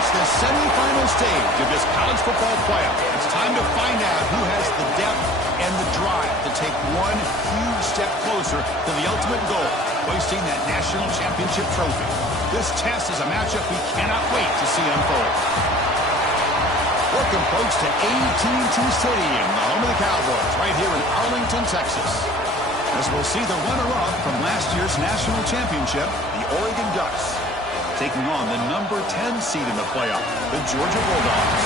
reached the semifinal stage of this college football playoff. It's time to find out who has the depth and the drive to take one huge step closer to the ultimate goal, hoisting that national championship trophy. This test is a matchup we cannot wait to see unfold. Welcome, folks, to AT&T Stadium, the home of the Cowboys, right here in Arlington, Texas. As we'll see the runner-up from last year's national championship, the Oregon Ducks, taking on the number 10 seed in the playoff, the Georgia Bulldogs.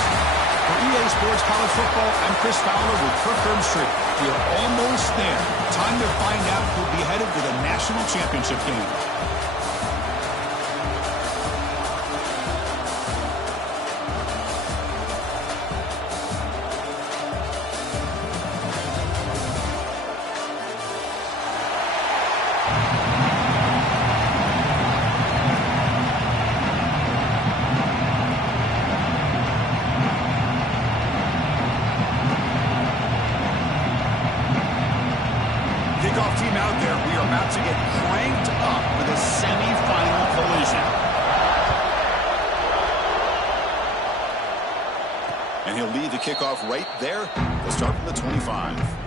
For EA Sports College Football, I'm Chris Fowler with Kirk Herbstreit. We are almost there. Time to find out who'll be headed to the national championship game. Kickoff team out there. We are about to get cranked up for the semifinal collision. And he'll lead the kickoff right there. They'll start from the 25.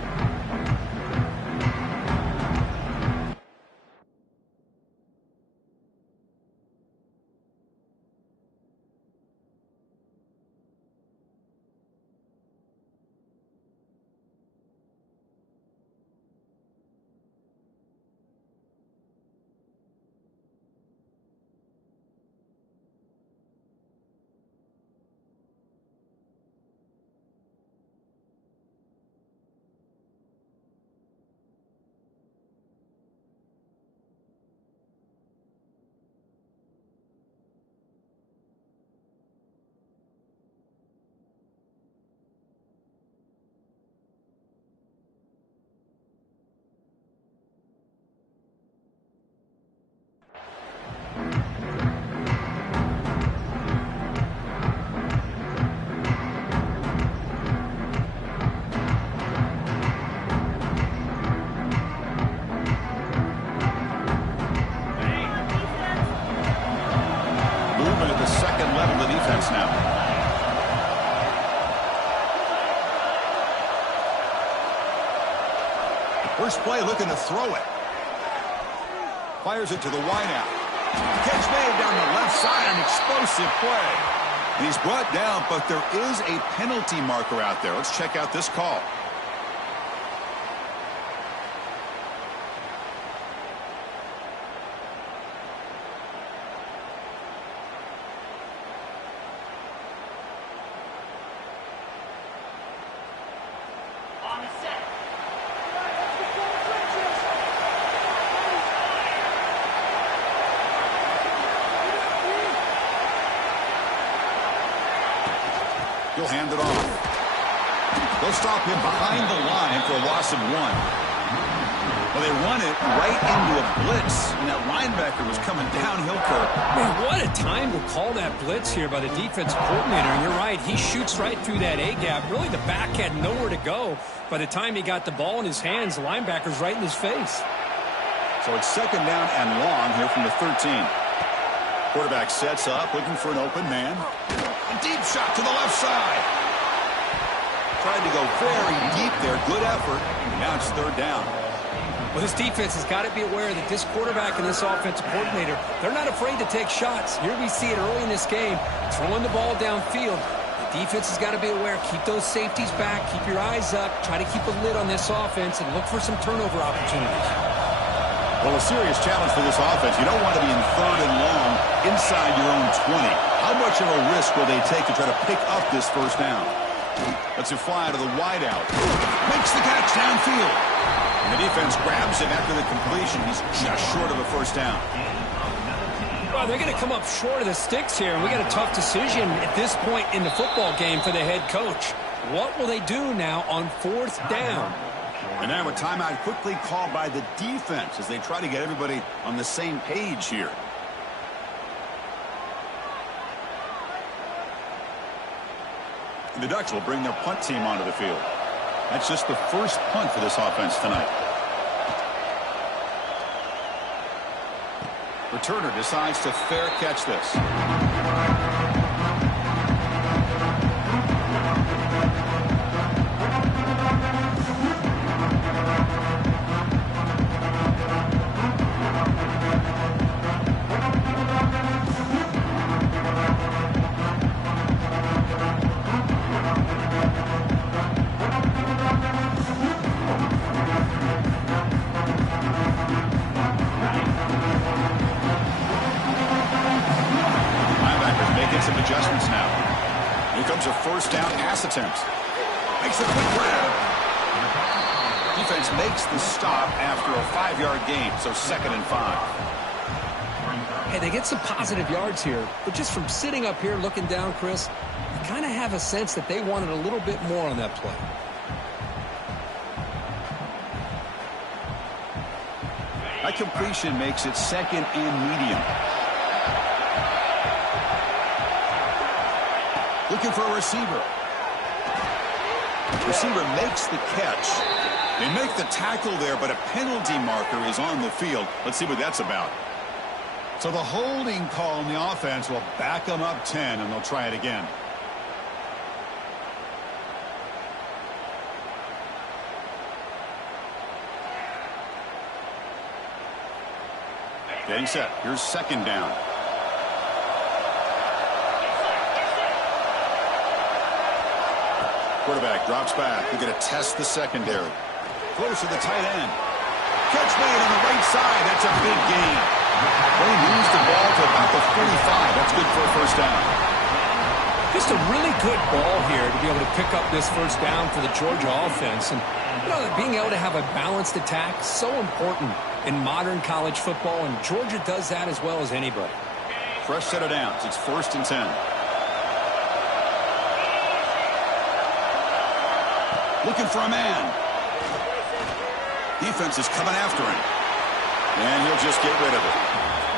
Now. First play looking to throw it. Fires it to the wideout. Catch made down the left side, an explosive play. And he's brought down, but there is a penalty marker out there. Let's check out this call. He'll hand it off. They'll stop him behind the line for a loss of 1. Well, they run it right into a blitz, and that linebacker was coming downhill, Kirk. Man, what a time to call that blitz here by the defensive coordinator. And you're right, he shoots right through that A-gap. Really, the back had nowhere to go. By the time he got the ball in his hands, the linebacker's right in his face. So it's second down and long here from the 13. Quarterback sets up, looking for an open man. A deep shot to the left side. Tried to go very deep there. Good effort. Now it's third down. Well, this defense has got to be aware that this quarterback and this offensive coordinator, they're not afraid to take shots. Here we see it early in this game, throwing the ball downfield. The defense has got to be aware. Keep those safeties back. Keep your eyes up. Try to keep a lid on this offense and look for some turnover opportunities. Well, a serious challenge for this offense. You don't want to be in third and long inside your own 20. How much of a risk will they take to try to pick up this first down? Lets it fly to the wideout. Makes the catch downfield. And the defense grabs him after the completion. He's just short of a first down. Well, they're going to come up short of the sticks here, and we got a tough decision at this point in the football game for the head coach. What will they do now on fourth down? And now a timeout quickly called by the defense as they try to get everybody on the same page here. The Ducks will bring their punt team onto the field. That's just the first punt for this offense tonight. Returner decides to fair catch this. make some adjustments now. Here comes a first down pass attempt. Makes a quick grab. Defense makes the stop after a 5-yard gain, so 2nd and 5. Hey, they get some positive yards here, but just from sitting up here looking down, Chris, you kind of have a sense that they wanted a little bit more on that play. That completion makes it 2nd and medium. Looking for a receiver. Receiver makes the catch. They make the tackle there, but a penalty marker is on the field. Let's see what that's about. So the holding call on the offense will back them up 10, and they'll try it again. Getting set. Here's 2nd down. Quarterback drops back. We're going to test the secondary. Close to the tight end. Catch made on the right side. That's a big gain. They moves the ball to about the 45. That's good for a first down. Just a really good ball here to be able to pick up this first down for the Georgia offense. And, you know, being able to have a balanced attack, so important in modern college football, and Georgia does that as well as anybody. Fresh set of downs. It's 1st and 10. Looking for a man. Defense is coming after him. And he'll just get rid of it.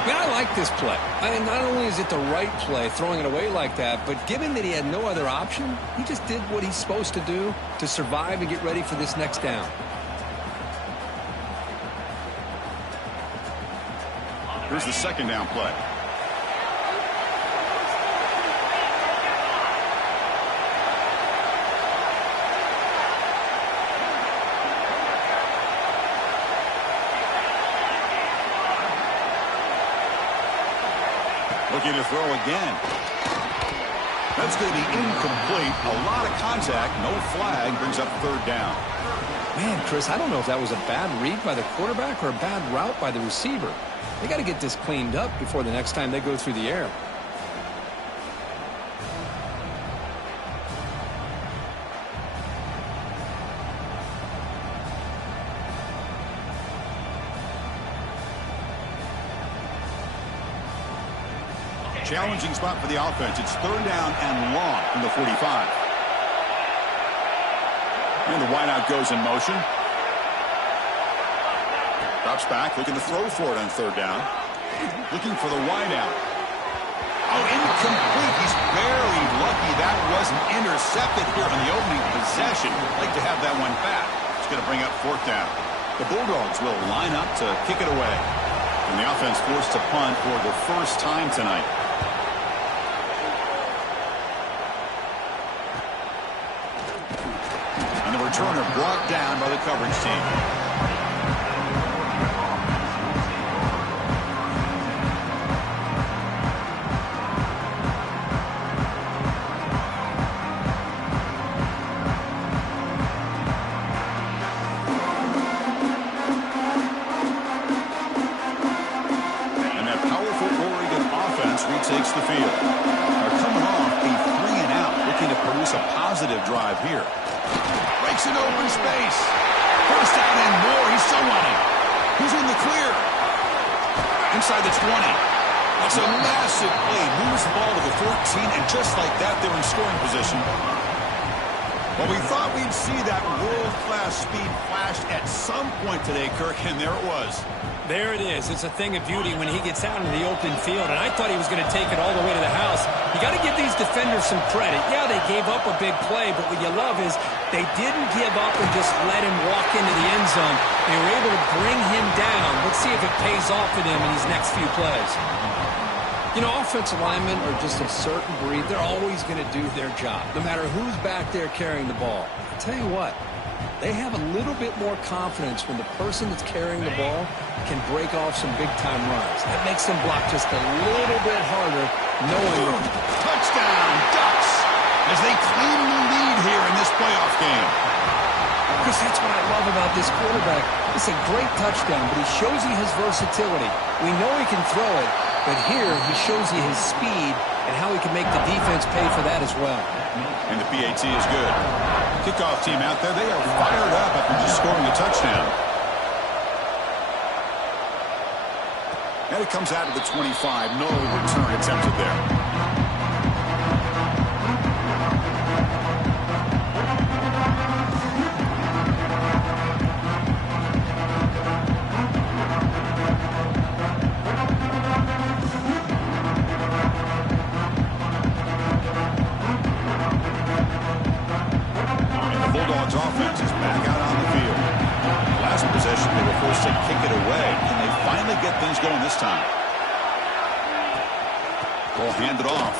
Man, I like this play. I mean, not only is it the right play, throwing it away like that, but given that he had no other option, he just did what he's supposed to do to survive and get ready for this next down. Here's the 2nd down play. Looking to throw again. That's going to be incomplete. A lot of contact. No flag. Brings up 3rd down. Man, Chris, I don't know if that was a bad read by the quarterback or a bad route by the receiver. They got to get this cleaned up before the next time they go through the air. Challenging spot for the offense. It's 3rd down and long from the 45. And the wideout goes in motion. Drops back, looking to throw for it on 3rd down. Looking for the wideout. Oh, incomplete. He's barely lucky that wasn't intercepted here on the opening possession. Like to have that one back. It's going to bring up 4th down. The Bulldogs will line up to kick it away. And the offense forced to punt for the first time tonight. And the returner brought down by the coverage team. Takes the field. Are coming off a 3-and-out, looking to produce a positive drive here. Breaks an open space. First down and more. He's still running. Who's in the clear? Inside the 20. That's a massive play. Moves the ball to the 14, and just like that, they're in scoring position. Well, we thought we'd see that world-class speed flashed at some point today, Kirk, and there it was. There it is. It's a thing of beauty when he gets out into the open field, and I thought he was going to take it all the way to the house. You got to give these defenders some credit. Yeah, they gave up a big play, but what you love is they didn't give up and just let him walk into the end zone. They were able to bring him down. Let's see if it pays off for them in these next few plays. You know, offensive linemen are just a certain breed. They're always going to do their job, no matter who's back there carrying the ball. I'll tell you what, they have a little bit more confidence when the person that's carrying the ball can break off some big-time runs. That makes them block just a little bit harder, knowing touchdown, Ducks, as they claim the lead here in this playoff game. Chris, that's what I love about this quarterback. It's a great touchdown, but he shows you his versatility. We know he can throw it, but here he shows you his speed and how he can make the defense pay for that as well. And the PAT is good. Kickoff team out there, they are fired up after just scoring a touchdown. And it comes out of the 25. No return attempted there. Offense is back out on the field. Last possession, they were forced to kick it away, and they finally get things going this time. Ball handed off.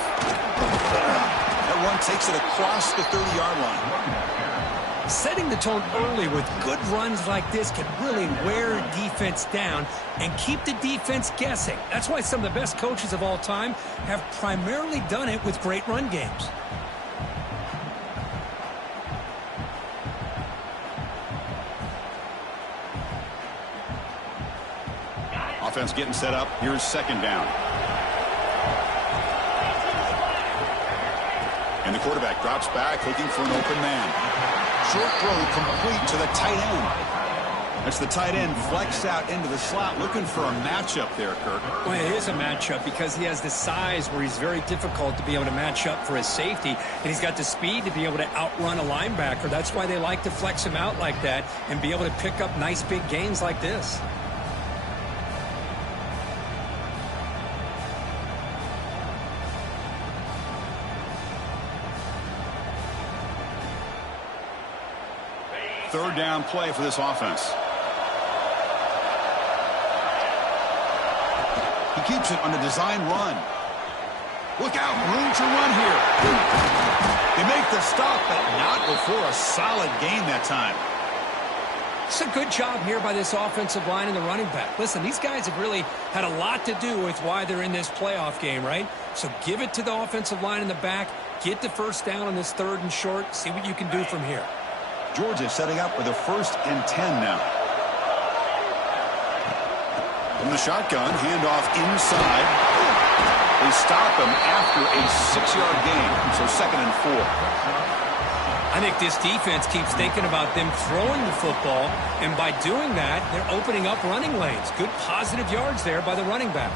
That run takes it across the 30-yard line. Setting the tone early with good runs like this can really wear a defense down and keep the defense guessing. That's why some of the best coaches of all time have primarily done it with great run games. Offense getting set up. Here's second down. And the quarterback drops back, looking for an open man. Short throw complete to the tight end. That's the tight end flexed out into the slot, looking for a matchup there, Kirk. Well, it is a matchup because he has the size where he's very difficult to be able to match up for his safety, and he's got the speed to be able to outrun a linebacker. That's why they like to flex him out like that and be able to pick up nice big gains like this. Third down play for this offense. He keeps it on the design run. Look out, room to run here. They make the stop, but not before a solid gain that time. It's a good job here by this offensive line and the running back. Listen, these guys have really had a lot to do with why they're in this playoff game, right? So give it to the offensive line in the back. Get the first down on this third and short. See what you can do from here. Georgia setting up with a 1st and 10 now. From the shotgun, handoff inside. They stop him after a 6-yard gain, so 2nd and 4. I think this defense keeps thinking about them throwing the football, and by doing that, they're opening up running lanes. Good positive yards there by the running back.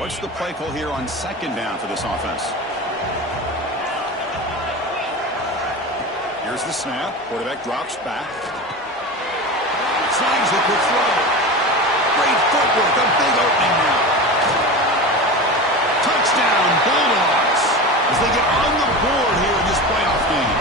What's the play call here on 2nd down for this offense? Here's the snap. Quarterback drops back. Slides with the throw. Great footwork. A big opening now. Touchdown, Bulldogs, as they get on the board here in this playoff game.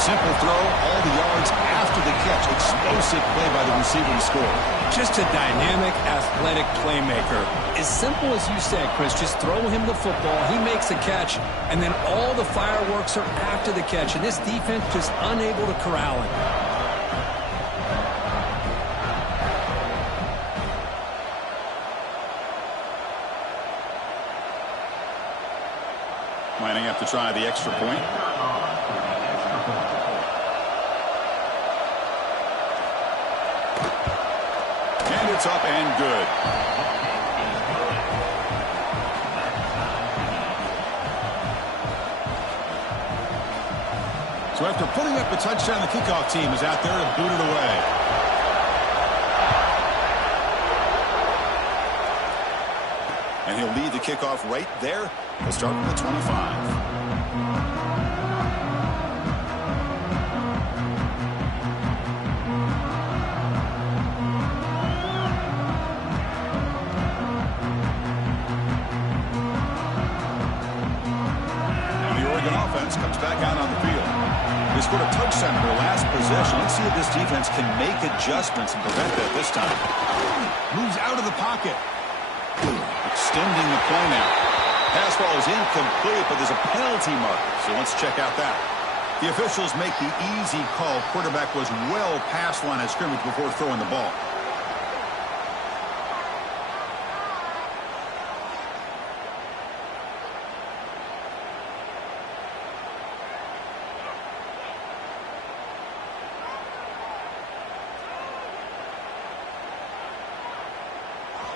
Simple throw, all the yards after the catch. Explosive play by the receiver to score. Just a dynamic, athletic playmaker. As simple as you said, Chris, just throw him the football, he makes a catch, and then all the fireworks are after the catch, and this defense just unable to corral him. Lining up to try the extra point. And it's up and good. So after putting up a touchdown, the kickoff team is out there to boot it away. And he'll lead the kickoff right there. He'll start from the 25. Comes back out on the field. They scored a touchdown in their last possession. Let's see if this defense can make adjustments and prevent that this time. Moves out of the pocket. Extending the play now. Pass ball is incomplete, but there's a penalty marker, so let's check out that. The officials make the easy call. Quarterback was well past line of scrimmage before throwing the ball.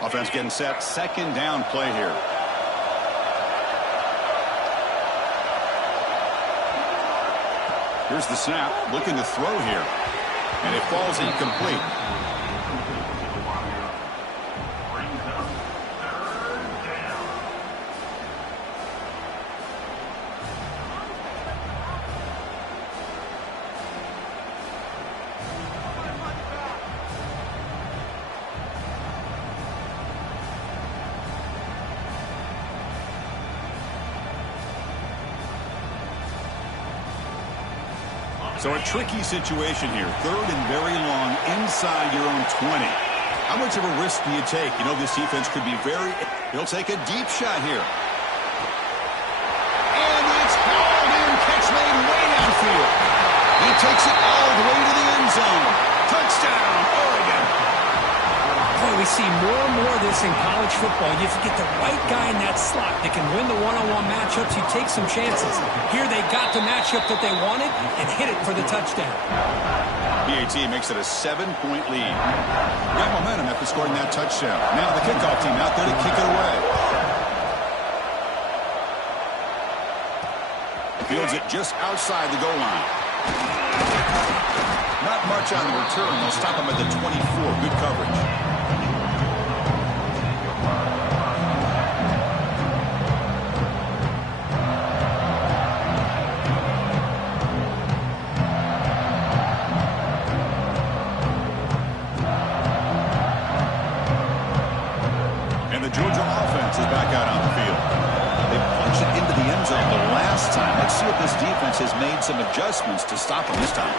Offense getting set. Second down play here. Here's the snap. Looking to throw here. And it falls incomplete. So a tricky situation here. Third and very long inside your own 20. How much of a risk do you take? You know, this defense could be very... He'll take a deep shot here. And it's hauled in. Catch made way downfield. He takes it all the way to the end zone. Touchdown, Oregon. Boy, we see more and more of this in college football. If you get the right guy in that slot that can win the one-on-one matchups, you take some chances. Here they got the matchup that they wanted and hit it for the touchdown. PAT makes it a 7-point lead. Got momentum after scoring that touchdown. Now the kickoff team out there to kick it away. Fields it just outside the goal line. Not much on the return. They'll stop him at the 24. Good coverage. The Georgia offense is back out on the field. They punched it into the end zone the last time. Let's see if this defense has made some adjustments to stop them this time.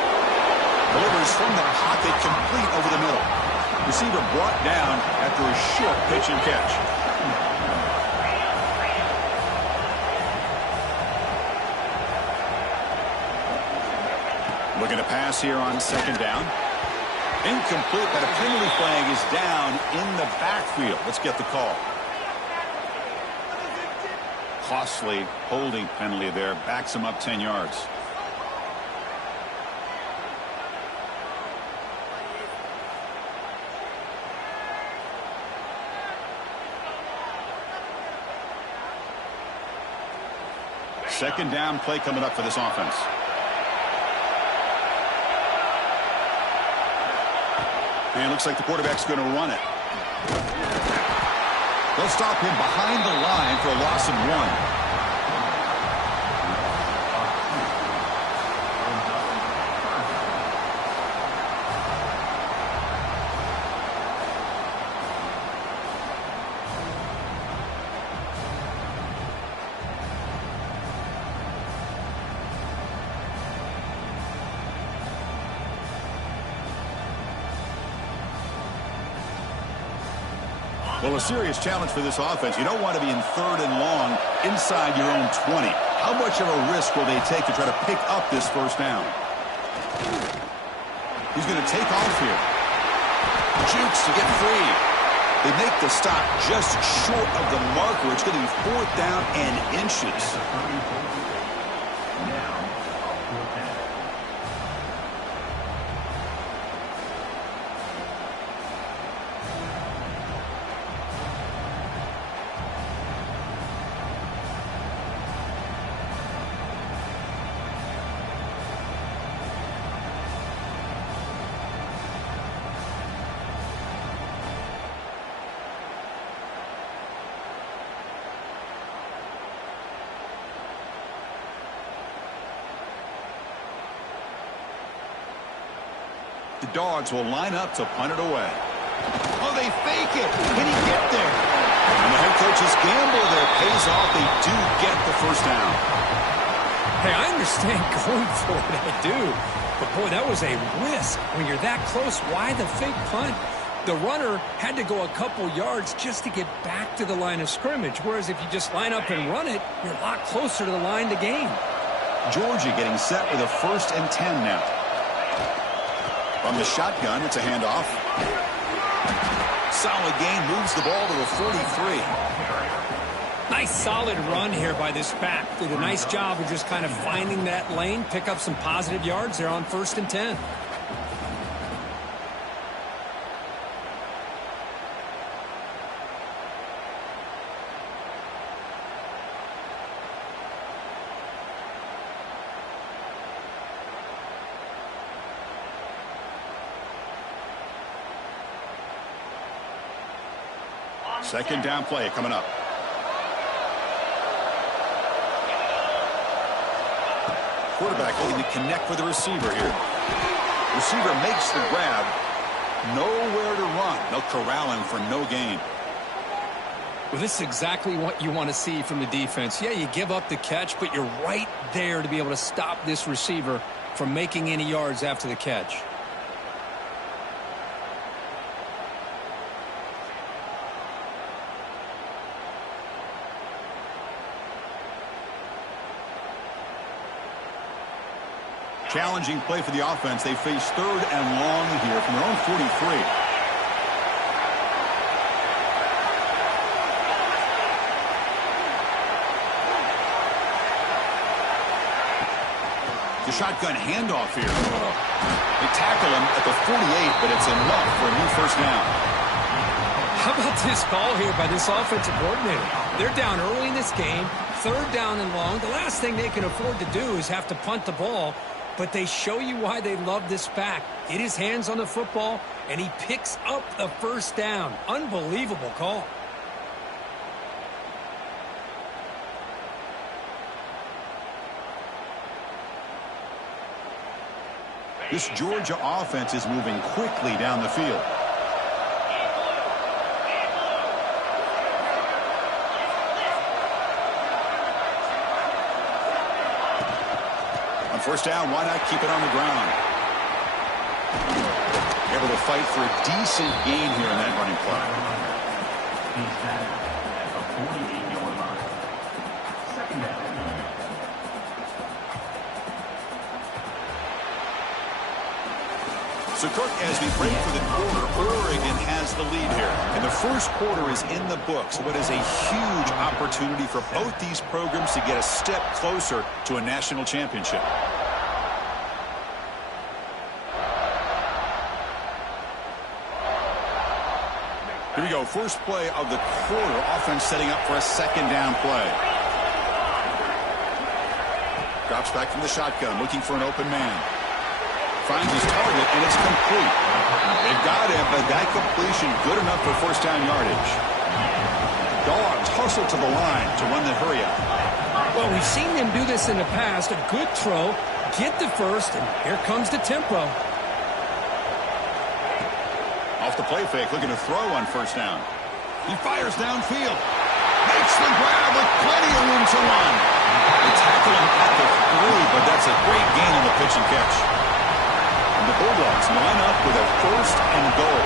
Delivers from the pocket, complete over the middle. Receiver brought down after a short pitch and catch. Looking to pass here on second down. Incomplete, but a penalty flag is down in the backfield. Let's get the call. Costly holding penalty there. Backs him up 10 yards. Second down play coming up for this offense. And it looks like the quarterback's going to run it. They'll stop him behind the line for a loss of 1. Well, a serious challenge for this offense. You don't want to be in third and long inside your own 20. How much of a risk will they take to try to pick up this first down? He's going to take off here. Jukes to get free. They make the stop just short of the marker. It's going to be 4th down and inches. The Dogs will line up to punt it away. Oh, they fake it. Can he get there? And the head coach's gamble there pays off. They do get the first down. Hey, I understand going for it. I do. But, boy, that was a risk. When you're that close, why the fake punt? The runner had to go a couple yards just to get back to the line of scrimmage. Whereas if you just line up and run it, you're a lot closer to the line to gain. Georgia getting set with a 1st and 10 now. From the shotgun, it's a handoff. Solid gain, moves the ball to the 43. Nice solid run here by this back. Did a nice job of just kind of finding that lane, pick up some positive yards there on 1st and 10. Second down play coming up. Quarterback looking to connect with the receiver here. Receiver makes the grab. Nowhere to run. They'll corral him for no gain. Well, this is exactly what you want to see from the defense. Yeah, you give up the catch, but you're right there to be able to stop this receiver from making any yards after the catch. Challenging play for the offense. They face 3rd and long here from their own 43. The shotgun handoff here. They tackle him at the 48, but it's enough for a new first down. How about this call here by this offensive coordinator? They're down early in this game, 3rd down and long. The last thing they can afford to do is have to punt the ball. But they show you why they love this back. Get his hands on the football, and he picks up the first down. Unbelievable call. This Georgia offense is moving quickly down the field. On first down, why not keep it on the ground? Able to fight for a decent gain here in that running play. So, Kirk, as we break for the quarter, Oregon has the lead here. And the first quarter is in the books. What is a huge opportunity for both these programs to get a step closer to a national championship. Here we go. First play of the quarter. Offense setting up for a second down play. Drops back from the shotgun, looking for an open man. Finds his target, and it's complete. They've got him, but that completion good enough for first down yardage. Dogs hustle to the line to run the hurry up. Well, we've seen them do this in the past. A good throw, get the first, and here comes the tempo. Off the play fake, looking to throw on first down. He fires downfield. Makes the grab with plenty of room to run. They tackle him at the 3, but that's a great gain on the pitch and catch. And the Bulldogs line up with a first and goal.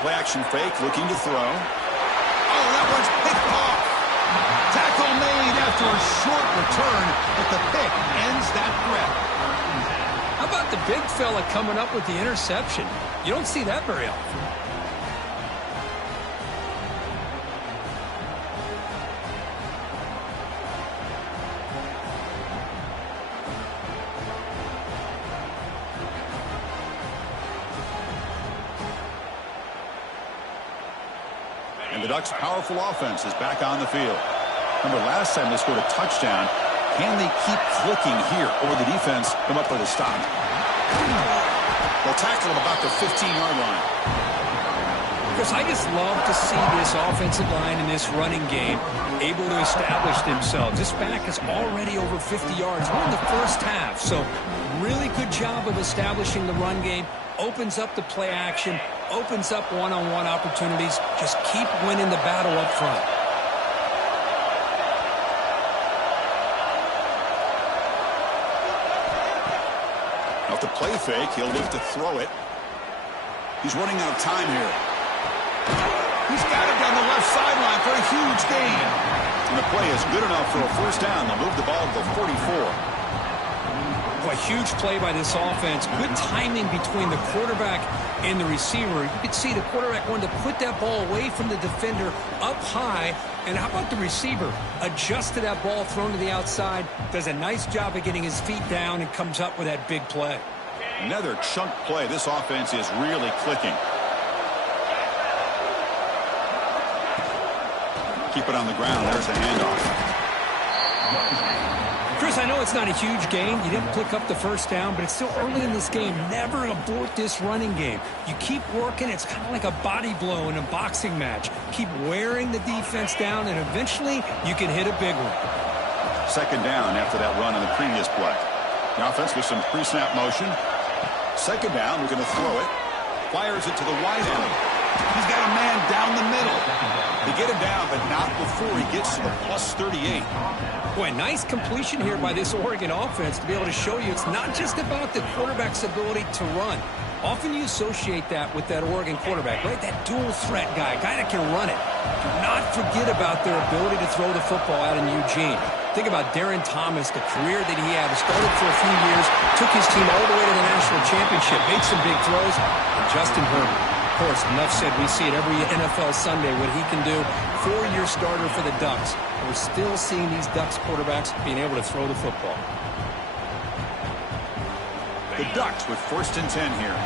Play action fake, looking to throw. Oh, that one's picked off. Tackle made after a short return, but the pick ends that threat. How about the big fella coming up with the interception? You don't see that very often. And the Ducks' powerful offense is back on the field. Remember, last time they scored a touchdown. Can they keep clicking here, or will the defense come up with a stop? They'll tackle him about the 15-yard line. Because I just love to see this offensive line in this running game able to establish themselves. This back is already over 50 yards. We're in the first half, so really good job of establishing the run game. Opens up the play action, opens up one-on-one opportunities. Just keep winning the battle up front. Off the play fake, he'll look to throw it. He's running out of time here. He's got it down the left sideline for a huge gain. And the play is good enough for a first down. They'll move the ball to the 44. A huge play by this offense. Good timing between the quarterback and the receiver. You could see the quarterback wanted to put that ball away from the defender up high. And how about the receiver? Adjusted that ball, thrown to the outside. Does a nice job of getting his feet down and comes up with that big play. Another chunk play. This offense is really clicking. Keep it on the ground. There's the handoff. Chris, I know it's not a huge gain. You didn't pick up the first down, but it's still early in this game. Never abort this running game. You keep working. It's kind of like a body blow in a boxing match. Keep wearing the defense down, and eventually you can hit a big one. Second down after that run on the previous play. The offense with some pre-snap motion. Second down, we're going to throw it. Fires it to the wide end. He's got a man down the middle. They get him down, but not before he gets to the plus 38. Boy, nice completion here by this Oregon offense to be able to show you it's not just about the quarterback's ability to run. Often you associate that with that Oregon quarterback, right? That dual threat guy, a guy that can run it. Do not forget about their ability to throw the football out in Eugene. Think about Darren Thomas, the career that he had. Started for a few years, took his team all the way to the national championship, made some big throws, and Justin Herbert. Of course, enough said, we see it every NFL Sunday what he can do. 4-year starter for the Ducks. We're still seeing these Ducks quarterbacks being able to throw the football. The Ducks with 1st and 10 here.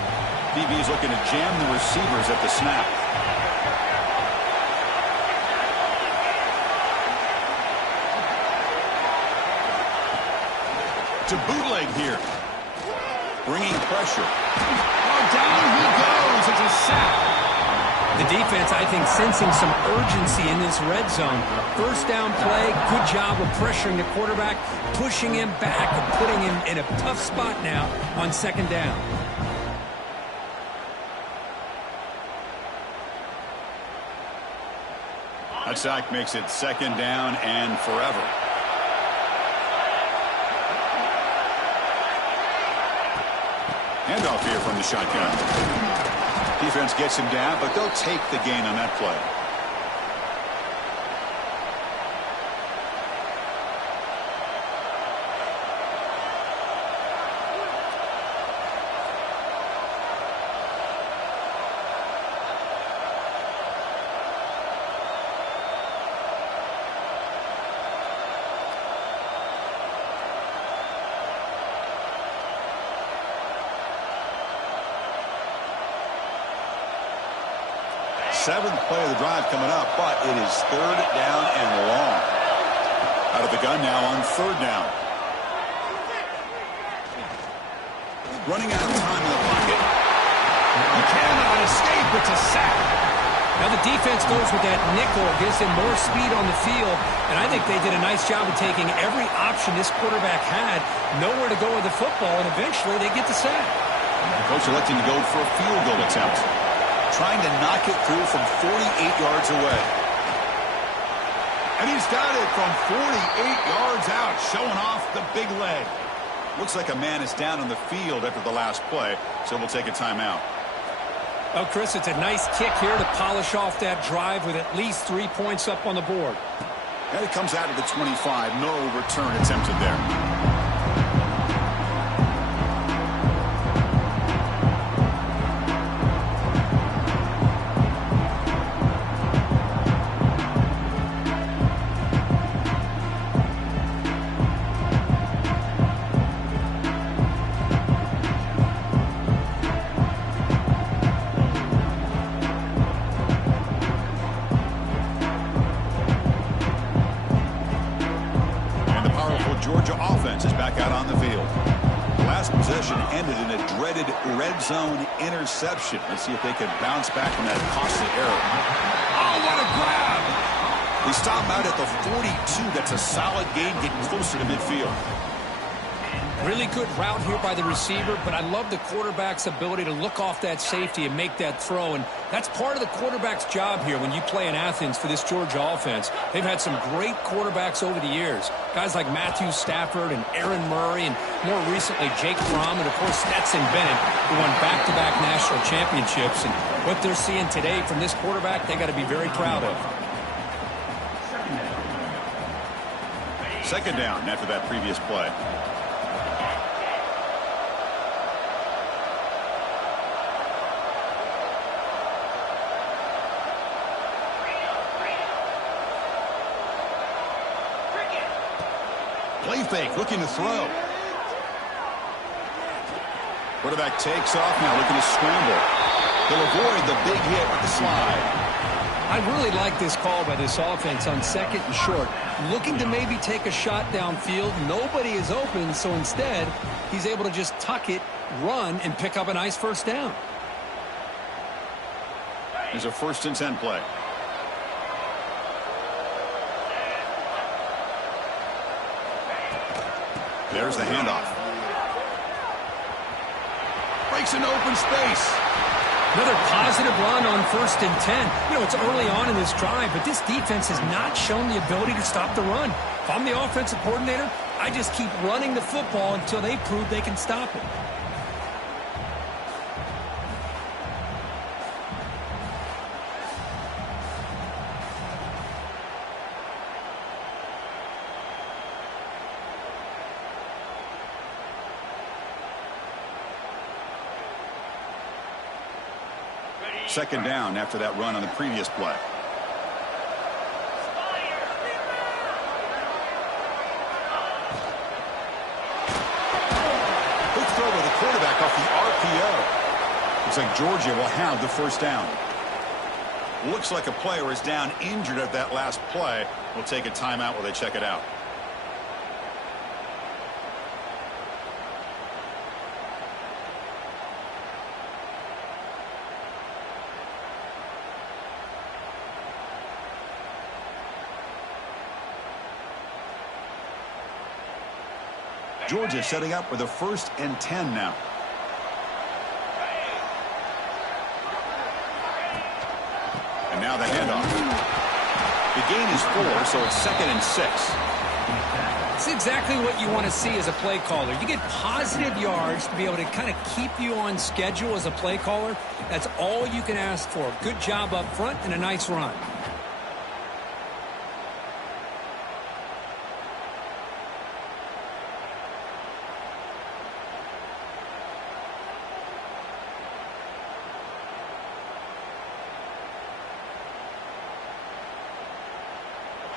DB is looking to jam the receivers at the snap. To bootleg here. Bringing pressure. Oh, down he goes. It's a sack. The defense, I think, sensing some urgency in this red zone. First down play, good job of pressuring the quarterback, pushing him back and putting him in a tough spot now on second down. That sack makes it second down and forever. Handoff here from the shotgun. Defense gets him down, but they'll take the gain on that play. Seventh play of the drive coming up, but it is third down and long. Out of the gun now on third down. Running out of time in the pocket. You cannot escape. It's a sack. Now the defense goes with that nickel, gives him more speed on the field, and I think they did a nice job of taking every option this quarterback had, nowhere to go with the football, and eventually they get the sack. The coach electing to go for a field goal attempt. Trying to knock it through from 48 yards away. And he's got it from 48 yards out, showing off the big leg. Looks like a man is down on the field after the last play, so we'll take a timeout. Oh, Chris, it's a nice kick here to polish off that drive with at least 3 points up on the board. And it comes out of the 25. No return attempted there. Georgia offense is back out on the field. The last possession ended in a dreaded red zone interception. Let's see if they can bounce back from that costly error. Oh, what a grab! They stop out at the 42. That's a solid gain, getting closer to midfield. Really good route here by the receiver, but I love the quarterback's ability to look off that safety and make that throw, and that's part of the quarterback's job here when you play in Athens for this Georgia offense. They've had some great quarterbacks over the years, guys like Matthew Stafford and Aaron Murray, and more recently Jake Fromm, and of course Stetson Bennett, who won back-to-back national championships. And what they're seeing today from this quarterback, they got to be very proud of. Second down after that previous play. Play fake, looking to throw. Quarterback takes off now, looking to scramble. He'll avoid the big hit with the slide. I really like this call by this offense on second and short. Looking to maybe take a shot downfield. Nobody is open, so instead, he's able to just tuck it, run, and pick up a nice first down. There's a 1st and 10 play. There's the handoff. Breaks an open space. Another positive run on 1st and 10. You know, it's early on in this drive, but this defense has not shown the ability to stop the run. If I'm the offensive coordinator, I just keep running the football until they prove they can stop it. Second down after that run on the previous play. Quick throw by the quarterback off the RPO. Looks like Georgia will have the first down. Looks like a player is down injured at that last play. We'll take a timeout while they check it out. Georgia setting up with a 1st and 10 now. And now the handoff. The gain is 4, so it's 2nd and 6. It's exactly what you want to see as a play caller. You get positive yards to be able to kind of keep you on schedule as a play caller. That's all you can ask for. Good job up front and a nice run.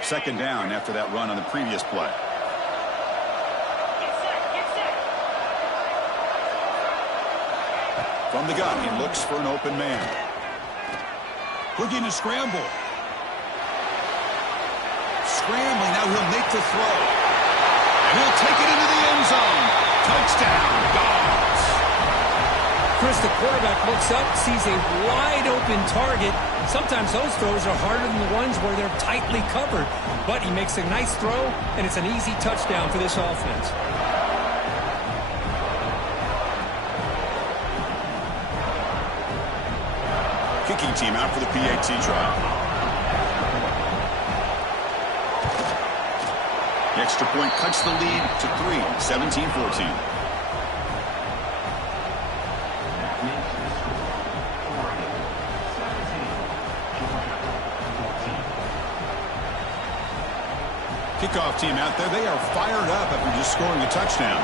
Second down after that run on the previous play. From the gun, he looks for an open man. Looking to scramble. Scrambling, now he'll make the throw. And he'll take it into the end zone. Touchdown, Dogs. Chris, the quarterback looks up, sees a wide-open target. Sometimes those throws are harder than the ones where they're tightly covered. But he makes a nice throw, and it's an easy touchdown for this offense. Kicking team out for the PAT try. The extra point cuts the lead to 3, 17-14. Kickoff team out there. They are fired up after just scoring a touchdown.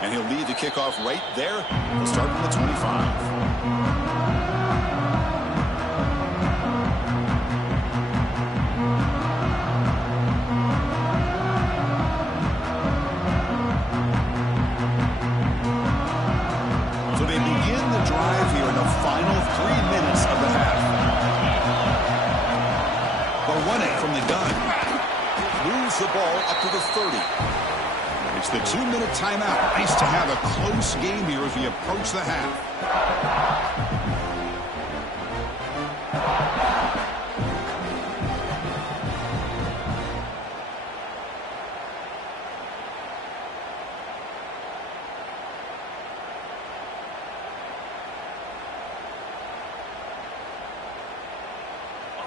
And he'll lead the kickoff right there. He'll start from the 25. The ball up to the 30. It's the 2-minute timeout. Nice to have a close game here as we approach the half.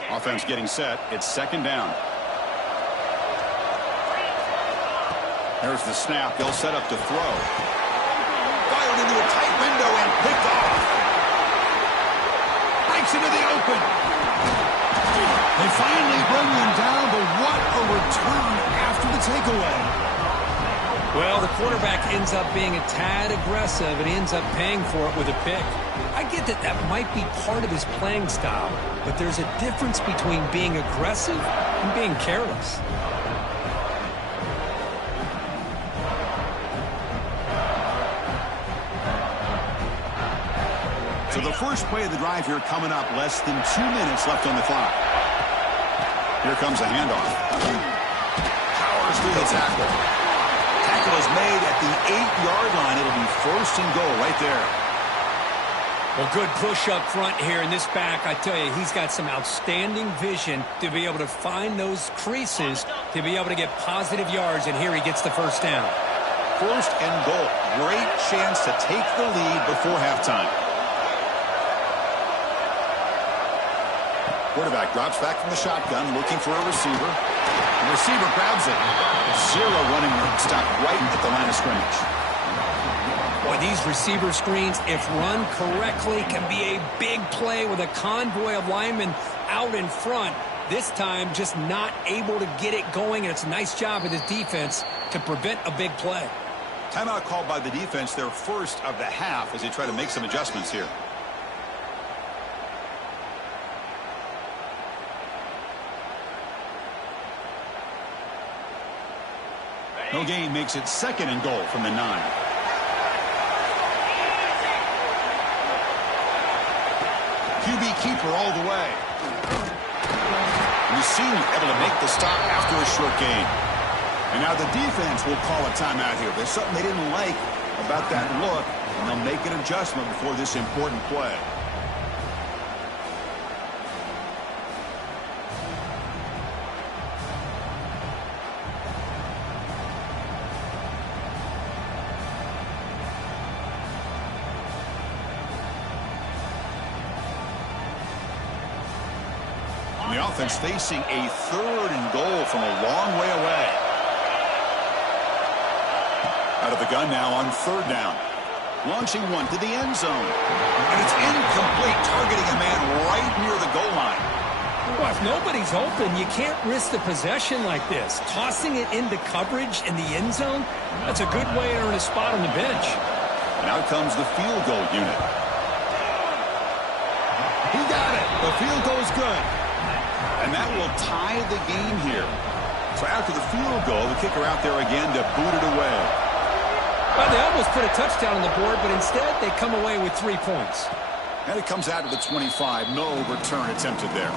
Offense getting set. It's second down. There's the snap. They'll set up to throw. Fired into a tight window and picked off. Breaks into the open. They finally bring him down, but what a return after the takeaway. Well, the quarterback ends up being a tad aggressive, and he ends up paying for it with a pick. I get that that might be part of his playing style, but there's a difference between being aggressive and being careless. So the first play of the drive here coming up, less than 2 minutes left on the clock. Here comes a handoff. Powers through the tackle. Tackle is made at the 8-yard line. It'll be 1st and goal right there. Well, good push up front here in this back. I tell you, he's got some outstanding vision to be able to find those creases, to be able to get positive yards, and here he gets the first down. 1st and goal. Great chance to take the lead before halftime. Quarterback drops back from the shotgun, looking for a receiver. The receiver grabs it. 0 running room. Stopped right at the line of scrimmage. Boy, these receiver screens, if run correctly, can be a big play with a convoy of linemen out in front. This time, just not able to get it going, and it's a nice job of this defense to prevent a big play. Timeout called by the defense, their first of the half, as they try to make some adjustments here. No gain makes it 2nd and goal from the 9. QB keeper all the way. Receiver able to make the stop after a short gain. And now the defense will call a timeout here. There's something they didn't like about that look, and they'll make an adjustment before this important play. The offense facing a 3rd and goal from a long way away. Out of the gun now on 3rd down. Launching one to the end zone. And it's incomplete, targeting a man right near the goal line. Well, if nobody's open, you can't risk the possession like this. Tossing it into coverage in the end zone, that's a good way to earn a spot on the bench. And out comes the field goal unit. He got it. The field goal is good. And that will tie the game here. So after the field goal, the kicker out there again to boot it away. Well, they almost put a touchdown on the board, but instead they come away with 3 points. And it comes out to the 25. No return attempted there.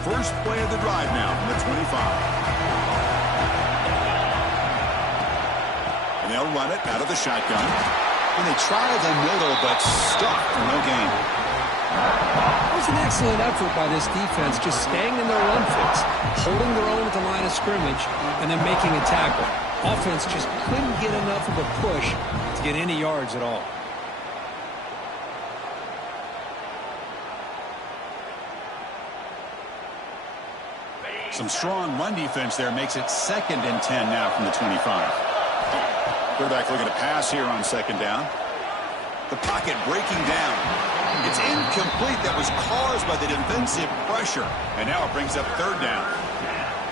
First play of the drive now from the 25. And they'll run it out of the shotgun. And they try the middle, but stuck for no gain. It was an excellent effort by this defense, just staying in their run fits, holding their own at the line of scrimmage, and then making a tackle. Offense just couldn't get enough of a push to get any yards at all. Some strong run defense there makes it 2nd and 10 now from the 25. Quarterback looking to pass here on 2nd down. The pocket breaking down. It's incomplete. That was caused by the defensive pressure. And now it brings up 3rd down.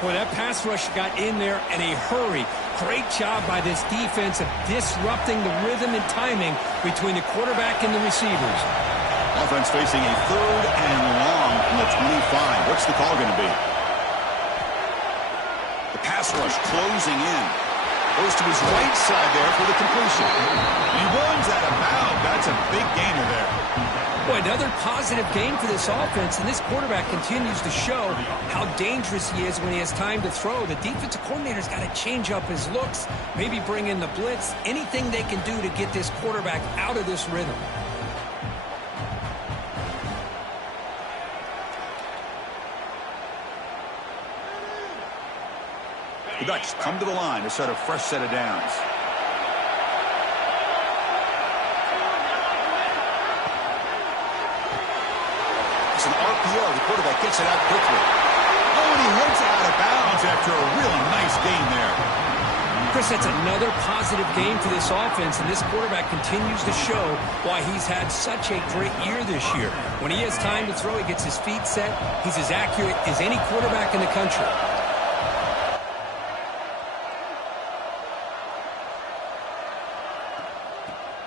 Boy, that pass rush got in there in a hurry. Great job by this defense of disrupting the rhythm and timing between the quarterback and the receivers. Offense facing a 3rd and long from the 25. What's the call going to be? The pass rush closing in. Goes to his right side there for the completion. He runs out of bounds. That's a big gainer there. Boy, another positive game for this offense, and this quarterback continues to show how dangerous he is when he has time to throw. The defensive coordinator's got to change up his looks, maybe bring in the blitz, anything they can do to get this quarterback out of this rhythm. The Ducks come to the line to start a fresh set of downs. It's an RPO. The quarterback gets it out quickly. Oh, and he heads out of bounds after a really nice gain there. Chris, that's another positive game for this offense, and this quarterback continues to show why he's had such a great year this year. When he has time to throw, he gets his feet set. He's as accurate as any quarterback in the country.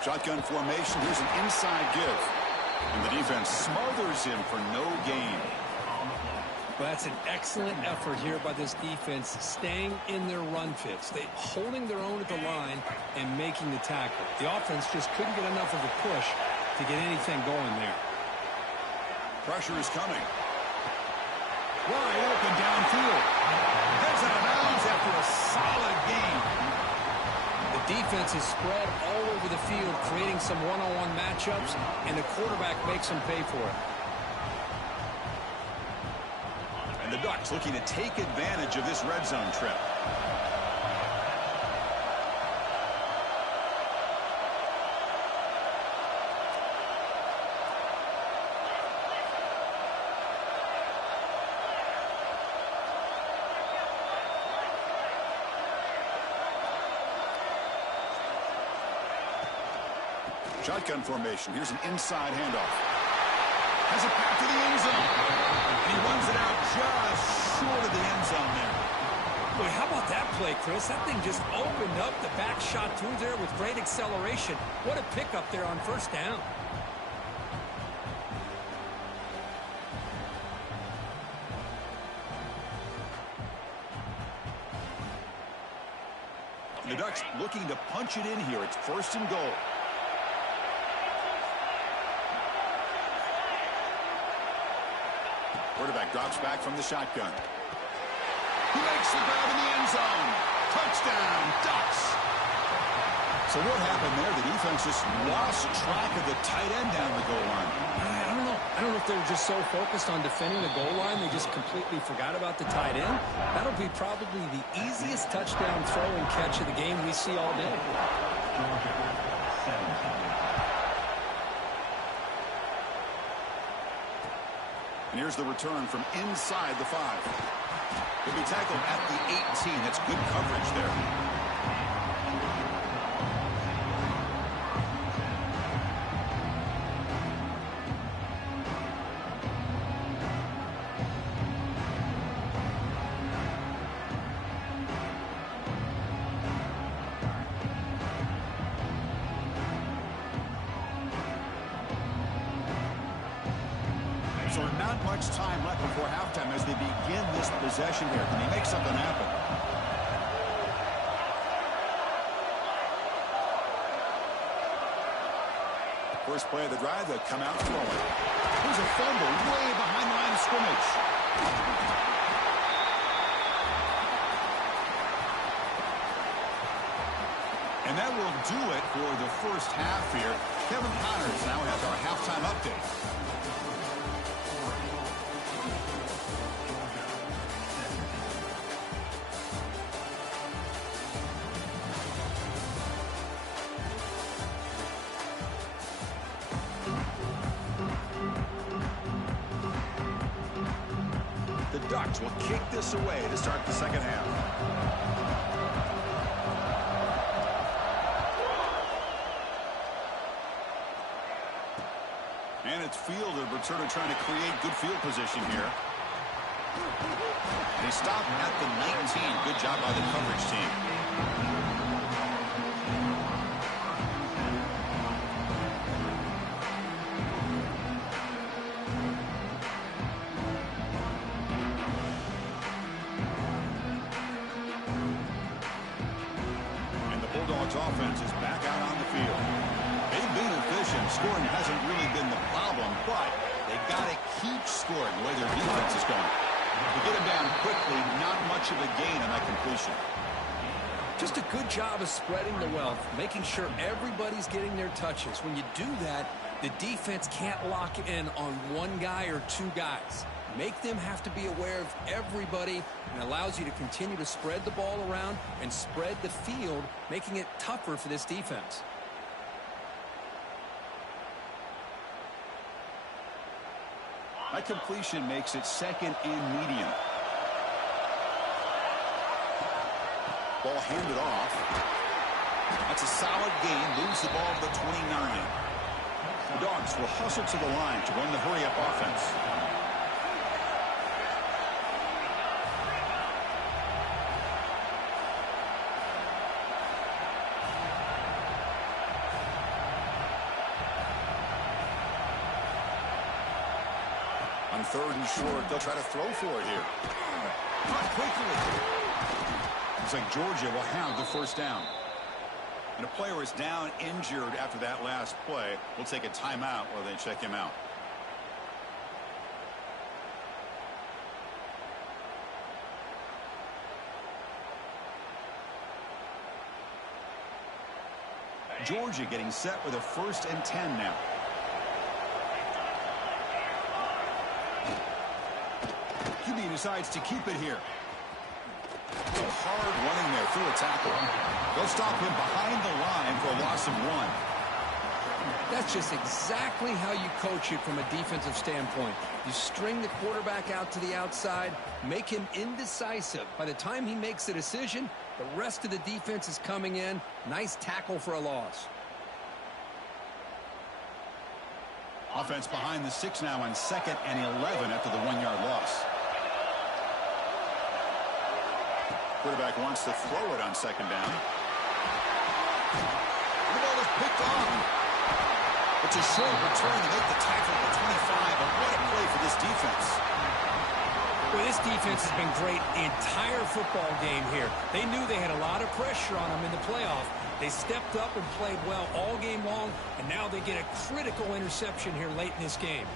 Shotgun formation. Here's an inside give. And the defense smothers him for no gain. Well, that's an excellent effort here by this defense, staying in their run fits. They holding their own at the line and making the tackle. The offense just couldn't get enough of a push to get anything going there. Pressure is coming. Wide open downfield. Heads out of bounds after a solid game. The defense is spread all over the field, creating some one-on-one matchups, and the quarterback makes them pay for it. And the Ducks looking to take advantage of this red zone trip. Shotgun formation. Here's an inside handoff. Has it back to the end zone. And he runs it out just short of the end zone there. Boy, how about that play, Chris? That thing just opened up. The back shot through there with great acceleration. What a pickup there on first down. The Ducks looking to punch it in here. It's first and goal. Quarterback drops back from the shotgun. He makes the grab in the end zone. Touchdown, Ducks. So what happened there? The defense just lost track of the tight end down the goal line. I don't know. I don't know if they were just so focused on defending the goal line, they just completely forgot about the tight end. That'll be probably the easiest touchdown throw and catch of the game we see all day. And here's the return from inside the 5. He'll be tackled at the 18. That's good coverage there. So not much time left before halftime as they begin this possession here. Can he make something happen? First play of the drive, they'll come out throwing. There's a fumble way behind the line of scrimmage. And that will do it for the first half here. Kevin Connors now has our halftime update. The Ducks will kick this away to start the second half. And it's fielded. Returner trying to create good field position here. They stop at the 19. Good job by the coverage team. Offense is back out on the field. They've been efficient. Scoring hasn't really been the problem, but they've got to keep scoring the way their defense is going. To get them down quickly, not much of a gain on that completion. Just a good job of spreading the wealth, making sure everybody's getting their touches. When you do that, the defense can't lock in on one guy or two guys. Make them have to be aware of everybody, and allows you to continue to spread the ball around and spread the field, making it tougher for this defense. That completion makes it second and medium. Ball handed off. That's a solid gain. Moves the ball to the 29. The Dogs will hustle to the line to run the hurry-up offense. On 3rd and short, they'll try to throw for it here. Caught quickly. Looks like Georgia will have the first down. And a player is down injured after that last play. We'll take a timeout while they check him out. Georgia getting set with a 1st and 10 now. QB decides to keep it here. Hard running there through a tackle. They'll stop him behind the line for a loss of 1. That's just exactly how you coach it from a defensive standpoint. You string the quarterback out to the outside, make him indecisive. By the time he makes a decision, the rest of the defense is coming in. Nice tackle for a loss. Offense behind the 6 now on 2nd and 11 after the 1-yard loss. Quarterback wants to throw it on 2nd down. The ball is picked off. It's a short return to make the tackle at the 25, but what a play for this defense. Well, this defense has been great the entire football game here. They knew they had a lot of pressure on them in the playoff. They stepped up and played well all game long, and now they get a critical interception here late in this game.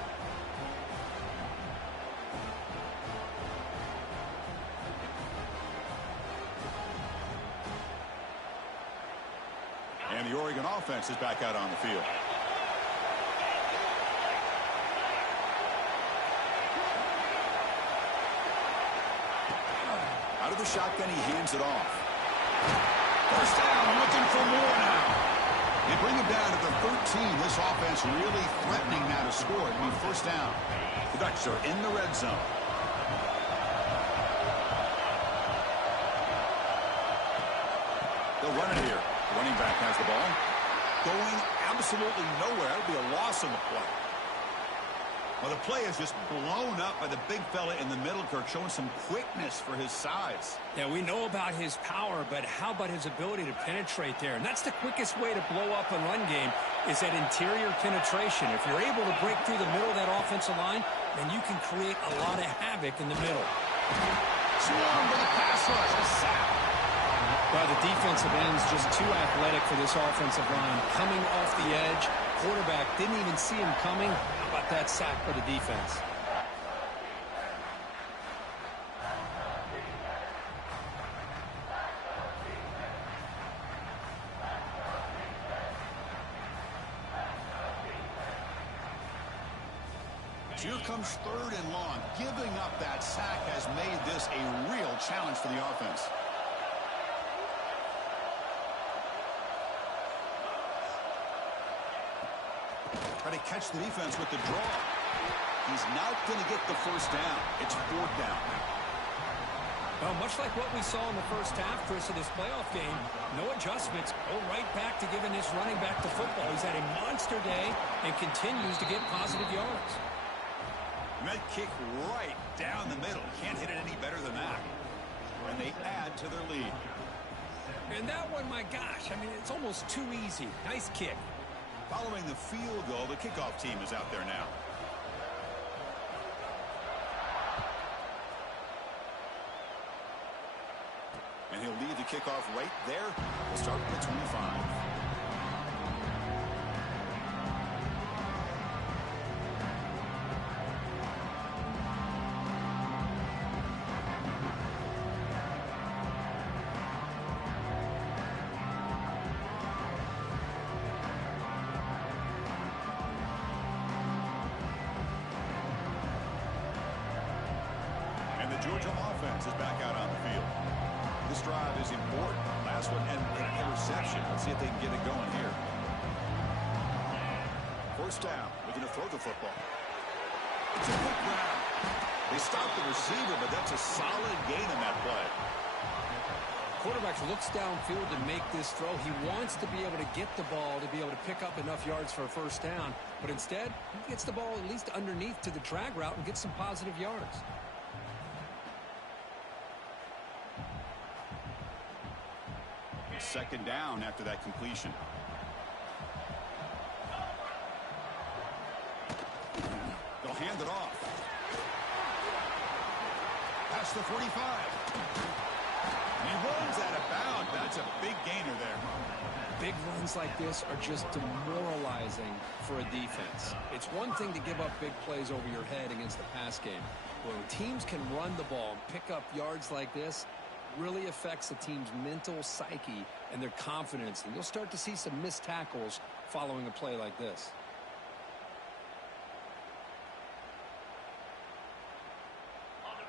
And the Oregon offense is back out on the field. Out of the shotgun, he hands it off. First down, looking for more now. They bring him down to the 13. This offense really threatening now to score. It'll be first down. The Ducks are in the red zone. They'll run it here. The running back has the ball. Going absolutely nowhere. That would be a loss on the play. Well, the play is just blown up by the big fella in the middle, Kirk, showing some quickness for his size. Yeah, we know about his power, but how about his ability to penetrate there? And that's the quickest way to blow up a run game is that interior penetration. If you're able to break through the middle of that offensive line, then you can create a lot of havoc in the middle. Swarm with a pass rush, a sack. Well, the defensive end's just too athletic for this offensive line. Coming off the edge, quarterback didn't even see him coming. How about that sack for the defense? Here comes 3rd and long. Giving up that sack has made this a real challenge for the offense. Try to catch the defense with the draw. He's not going to get the first down. It's 4th down. Well, much like what we saw in the first half, Chris, of this playoff game, no adjustments. Go right back to giving this running back to football. He's had a monster day and continues to get positive yards. Med kick right down the middle. Can't hit it any better than that. And they add to their lead. And that one, my gosh, I mean, it's almost too easy. Nice kick. Following the field goal, the kickoff team is out there now. And he'll leave the kickoff right there. We'll start at the 25. Georgia offense is back out on the field. This drive is important. Last one ended in an interception. Let's see if they can get it going here. First down. Looking to throw the football. It's a quick round. They stopped the receiver, but that's a solid gain in that play. quarterback looks downfield to make this throw. He wants to be able to get the ball to be able to pick up enough yards for a first down. But instead, he gets the ball at least underneath to the drag route and gets some positive yards. Second down after that completion. They'll hand it off. Past the 45. And he runs out of bounds. That's a big gainer there. Big runs like this are just demoralizing for a defense. It's one thing to give up big plays over your head against the pass game. When teams can run the ball and pick up yards like this, really affects the team's mental psyche and their confidence. And you'll start to see some missed tackles following a play like this.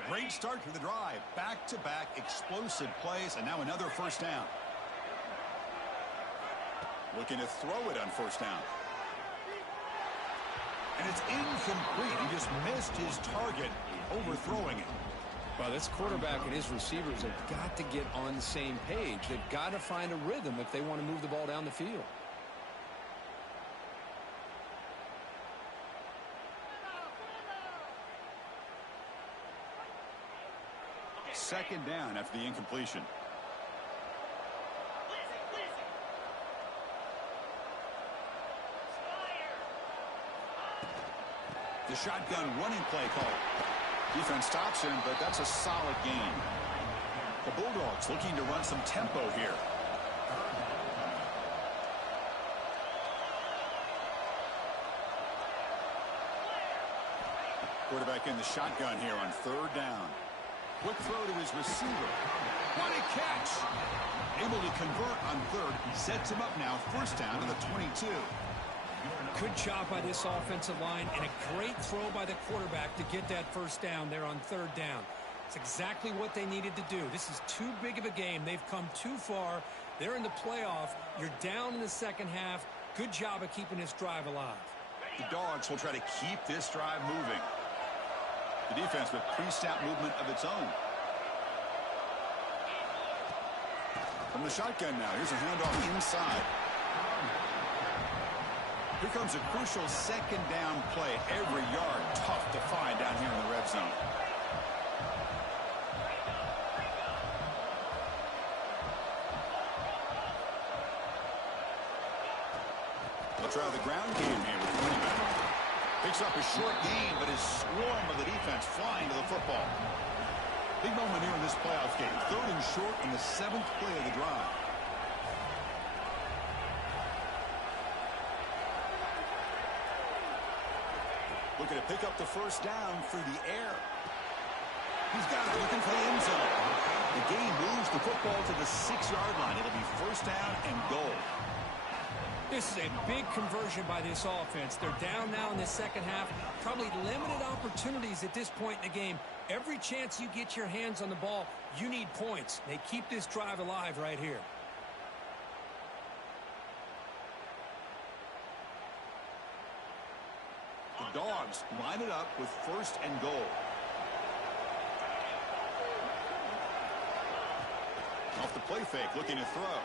Great start to the drive. Back-to-back explosive plays, and now another first down. Looking to throw it on first down. And it's incomplete. He just missed his target, overthrowing it. Well, this quarterback and his receivers have got to get on the same page. They've got to find a rhythm if they want to move the ball down the field. Second down after the incompletion. The shotgun running play call. Defense stops him, but that's a solid gain. The Bulldogs looking to run some tempo here. Quarterback in the shotgun here on third down. Quick throw to his receiver. What a catch! Able to convert on third. Sets him up now. First down to the 22. Good job by this offensive line and a great throw by the quarterback to get that first down there on third down. It's exactly what they needed to do. This is too big of a game. They've come too far. They're in the playoff. You're down in the second half. Good job of keeping this drive alive. The Dogs will try to keep this drive moving. The defense with pre-snap movement of its own. From the shotgun now. Here's a handoff inside. Here comes a crucial second down play. Every yard tough to find down here in the red zone. They'll try the ground game here with running back. Picks up a short gain, but his swarm of the defense flying to the football. Big moment here in this playoff game. Third and short on the 7th play of the drive. Looking to pick up the first down through the air. He's got it, looking for the end zone. The game moves the football to the 6-yard line. It'll be first down and goal. This is a big conversion by this offense. They're down now in the second half. Probably limited opportunities at this point in the game. Every chance you get your hands on the ball, you need points. They keep this drive alive right here. The Dogs line it up with first and goal. Off the play fake, looking to throw.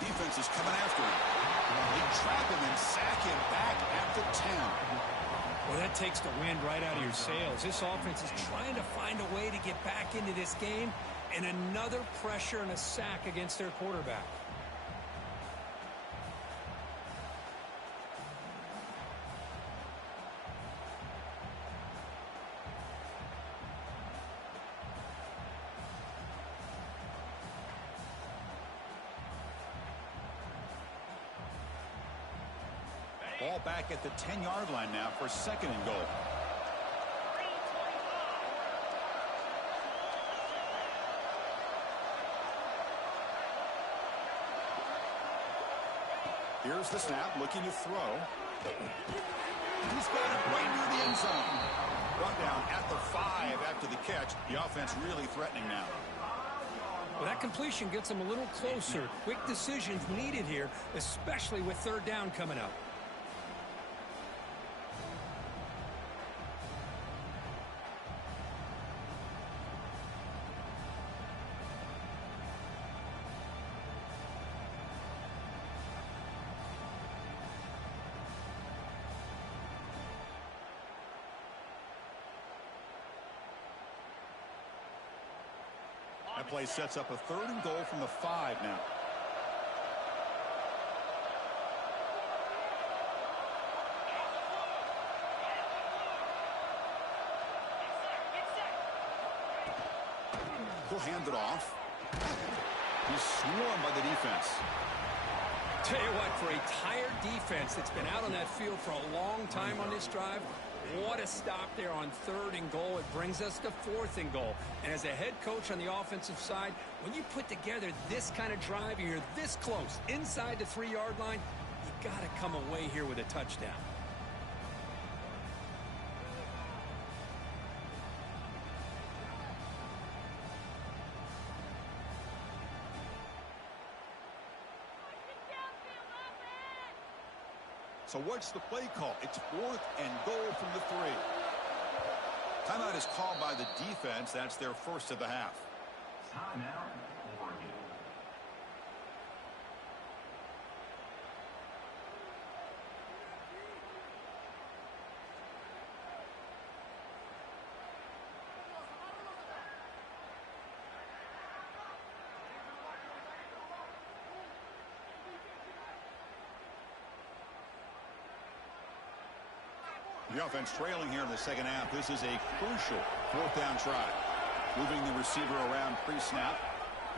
Defense is coming after him. They trap him and sack him back at the 10. Well, that takes the wind right out of your sails. This offense is trying to find a way to get back into this game, and another pressure and a sack against their quarterback. Ball back at the 10-yard line now for second and goal. Here's the snap, looking to throw. He's got it right near the end zone. Run down at the 5 after the catch. The offense really threatening now. Well, that completion gets them a little closer. Quick decisions needed here, especially with third down coming up. play sets up a 3rd and goal from the 5 now. He'll hand it off. He's swarmed by the defense. Tell you what, for a tired defense that's been out on that field for a long time on this drive, what a stop there on 3rd and goal. It brings us to 4th and goal. And as a head coach on the offensive side, when you put together this kind of drive, you're this close, inside the 3-yard line, you got to come away here with a touchdown. So what's the play call? It's 4th and goal from the 3. Timeout is called by the defense. That's their first of the half. Timeout, Oregon. The offense trailing here in the second half. This is a crucial 4th down try. Moving the receiver around pre-snap.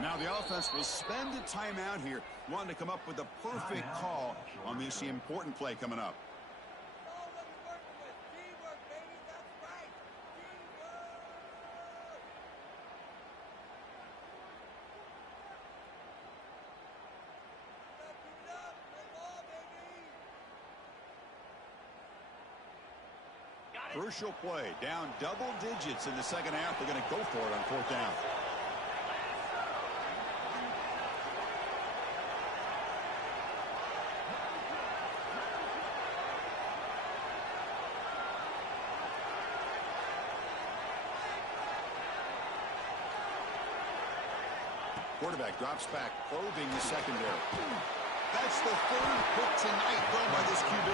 Now the offense will spend a timeout here, wanting to come up with the perfect call on this important play coming up. Crucial play, down double digits in the second half. They're going to go for it on 4th down. Quarterback drops back, probing the secondary. That's the 3rd pick tonight thrown by this QB.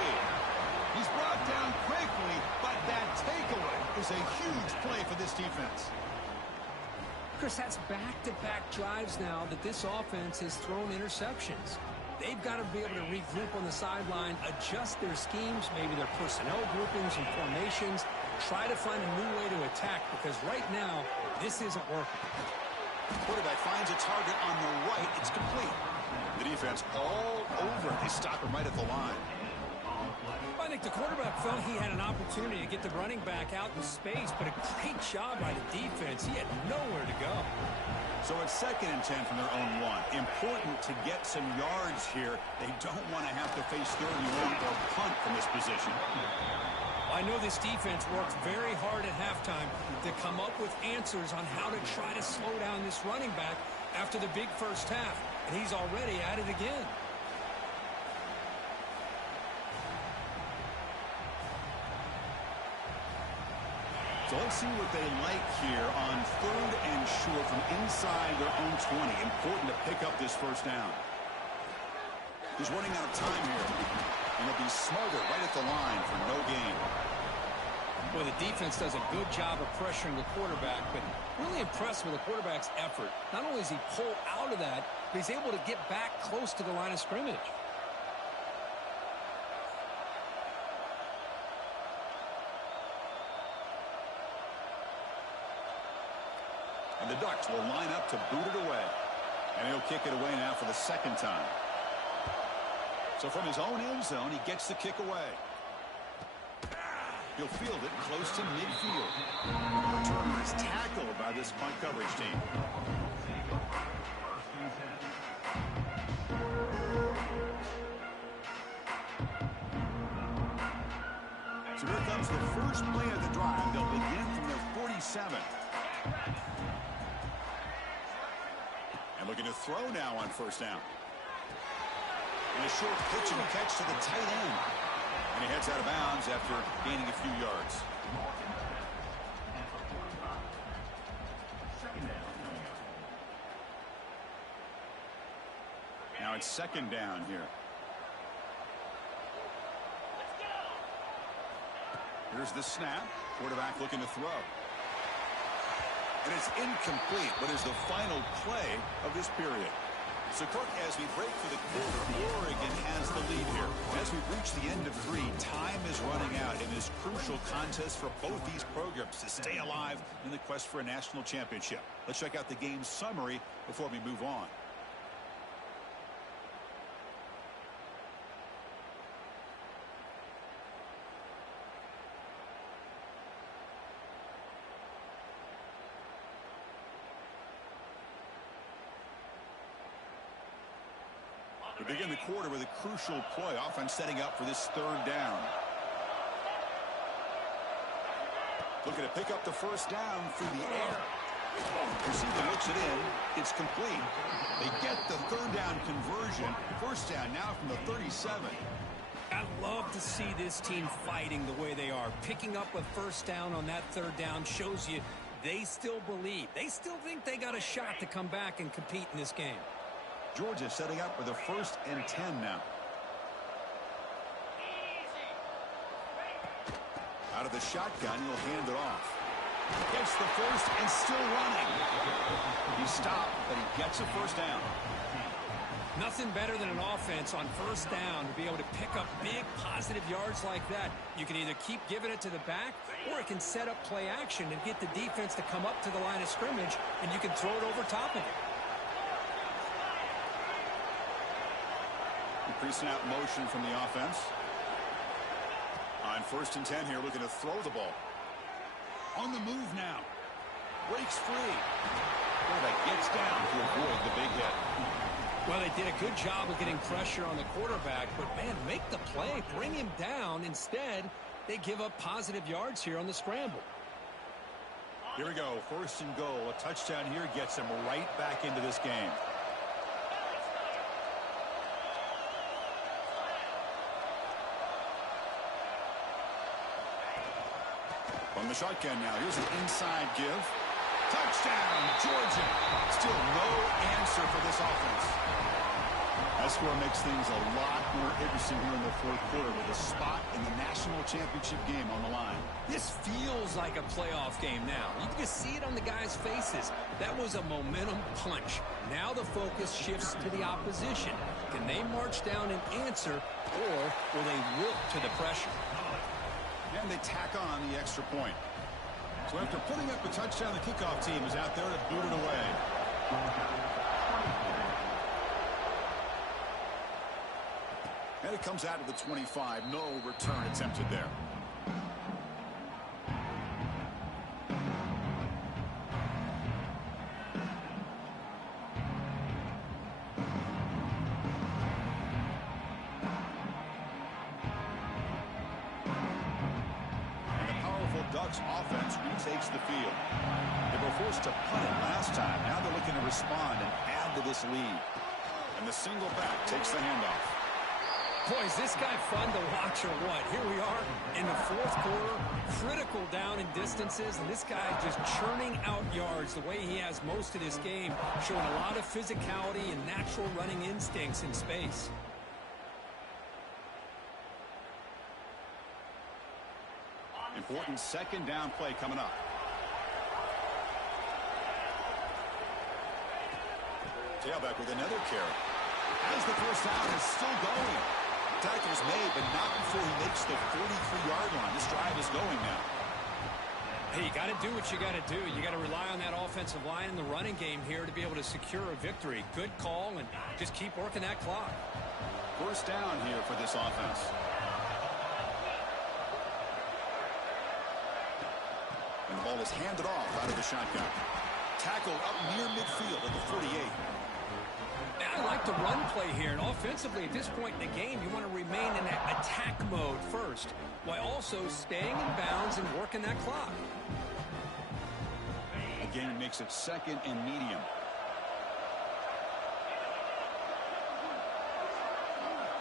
He's brought down quickly, but that takeaway is a huge play for this defense. Chris, that's back-to-back drives now that this offense has thrown interceptions. They've got to be able to regroup on the sideline, adjust their schemes, maybe their personnel groupings and formations, try to find a new way to attack, because right now, this isn't working. Quarterback finds a target on the right. It's complete. The defense all over. They stop him right at the line. I think the quarterback felt he had an opportunity to get the running back out in space, but a great job by the defense. He had nowhere to go. So it's 2nd and 10 from their own 1. Important to get some yards here. They don't want to have to face 3rd and 1 or punt from this position. I know this defense worked very hard at halftime to come up with answers on how to try to slow down this running back after the big first half, and he's already at it again. So let's see what they like here on 3rd and short from inside their own 20. Important to pick up this first down. He's running out of time here. And he'll be smarter right at the line for no gain. Well, the defense does a good job of pressuring the quarterback, but really impressed with the quarterback's effort. Not only does he pull out of that, but he's able to get back close to the line of scrimmage. And the Ducks will line up to boot it away. And he'll kick it away now for the 2nd time. So from his own end zone, he gets the kick away. He'll field it close to midfield. The returner is tackled by this punt coverage team. So here comes the first play of the drive. They'll begin from their 47. And looking to throw now on 1st down. And a short pitch and a catch to the tight end. And he heads out of bounds after gaining a few yards. Now it's 2nd down here. Here's the snap. Quarterback looking to throw. And it's incomplete, but is the final play of this period. So, Kirk, as we break for the quarter, Oregon has the lead here. As we've reached the end of 3, time is running out in this crucial contest for both these programs to stay alive in the quest for a national championship. Let's check out the game summary before we move on. We begin the quarter with a crucial play. Offense setting up for this 3rd down. Looking to pick up the first down through the air. Receiver looks it in. It's complete. They get the 3rd down conversion. First down now from the 37. I love to see this team fighting the way they are. Picking up a first down on that 3rd down shows you they still believe. They still think they got a shot to come back and compete in this game. Georgia setting up for the 1st and 10 now. Out of the shotgun, he'll hand it off. Gets the first and still running. He stopped, but he gets a first down. Nothing better than an offense on first down to be able to pick up big positive yards like that. You can either keep giving it to the back, or it can set up play action and get the defense to come up to the line of scrimmage, and you can throw it over top of it. Pre-snap motion from the offense. On 1st and 10 here, looking to throw the ball. On the move now. Breaks free. Quarterback gets down to avoid the big hit. Well, they did a good job of getting pressure on the quarterback, but, man, make the play. Bring him down. Instead, they give up positive yards here on the scramble. Here we go. 1st and goal. A touchdown here gets them right back into this game. On the shotgun now. Here's an inside give. Touchdown, Georgia. Still no answer for this offense. That score makes things a lot more interesting here in the 4th quarter with a spot in the national championship game on the line. This feels like a playoff game now. You can just see it on the guys' faces. That was a momentum punch. Now the focus shifts to the opposition. Can they march down and answer, or will they wilt to the pressure? And they tack on the extra point. So after putting up a touchdown, the kickoff team is out there to boot it away. And it comes out to the 25. No return attempted there. Ducks offense retakes the field. They were forced to punt it last time. Now they're looking to respond and add to this lead. And the single back takes the handoff. Boy, is this guy fun to watch or what? Here we are in the 4th quarter, critical down in distances, and this guy just churning out yards the way he has most of this game, showing a lot of physicality and natural running instincts in space. Important 2nd down play coming up. Tailback with another carry. As the first down is still going. Tackle's made, but not before he makes the 43-yard line. This drive is going now. Hey, you got to do what you got to do. You got to rely on that offensive line in the running game here to be able to secure a victory. Good call, and just keep working that clock. First down here for this offense. And the ball is handed off out of the shotgun. Tackled up near midfield at the 48. I like the run play here, and offensively at this point in the game, you want to remain in that attack mode first, while also staying in bounds and working that clock. Again, it makes it 2nd and medium.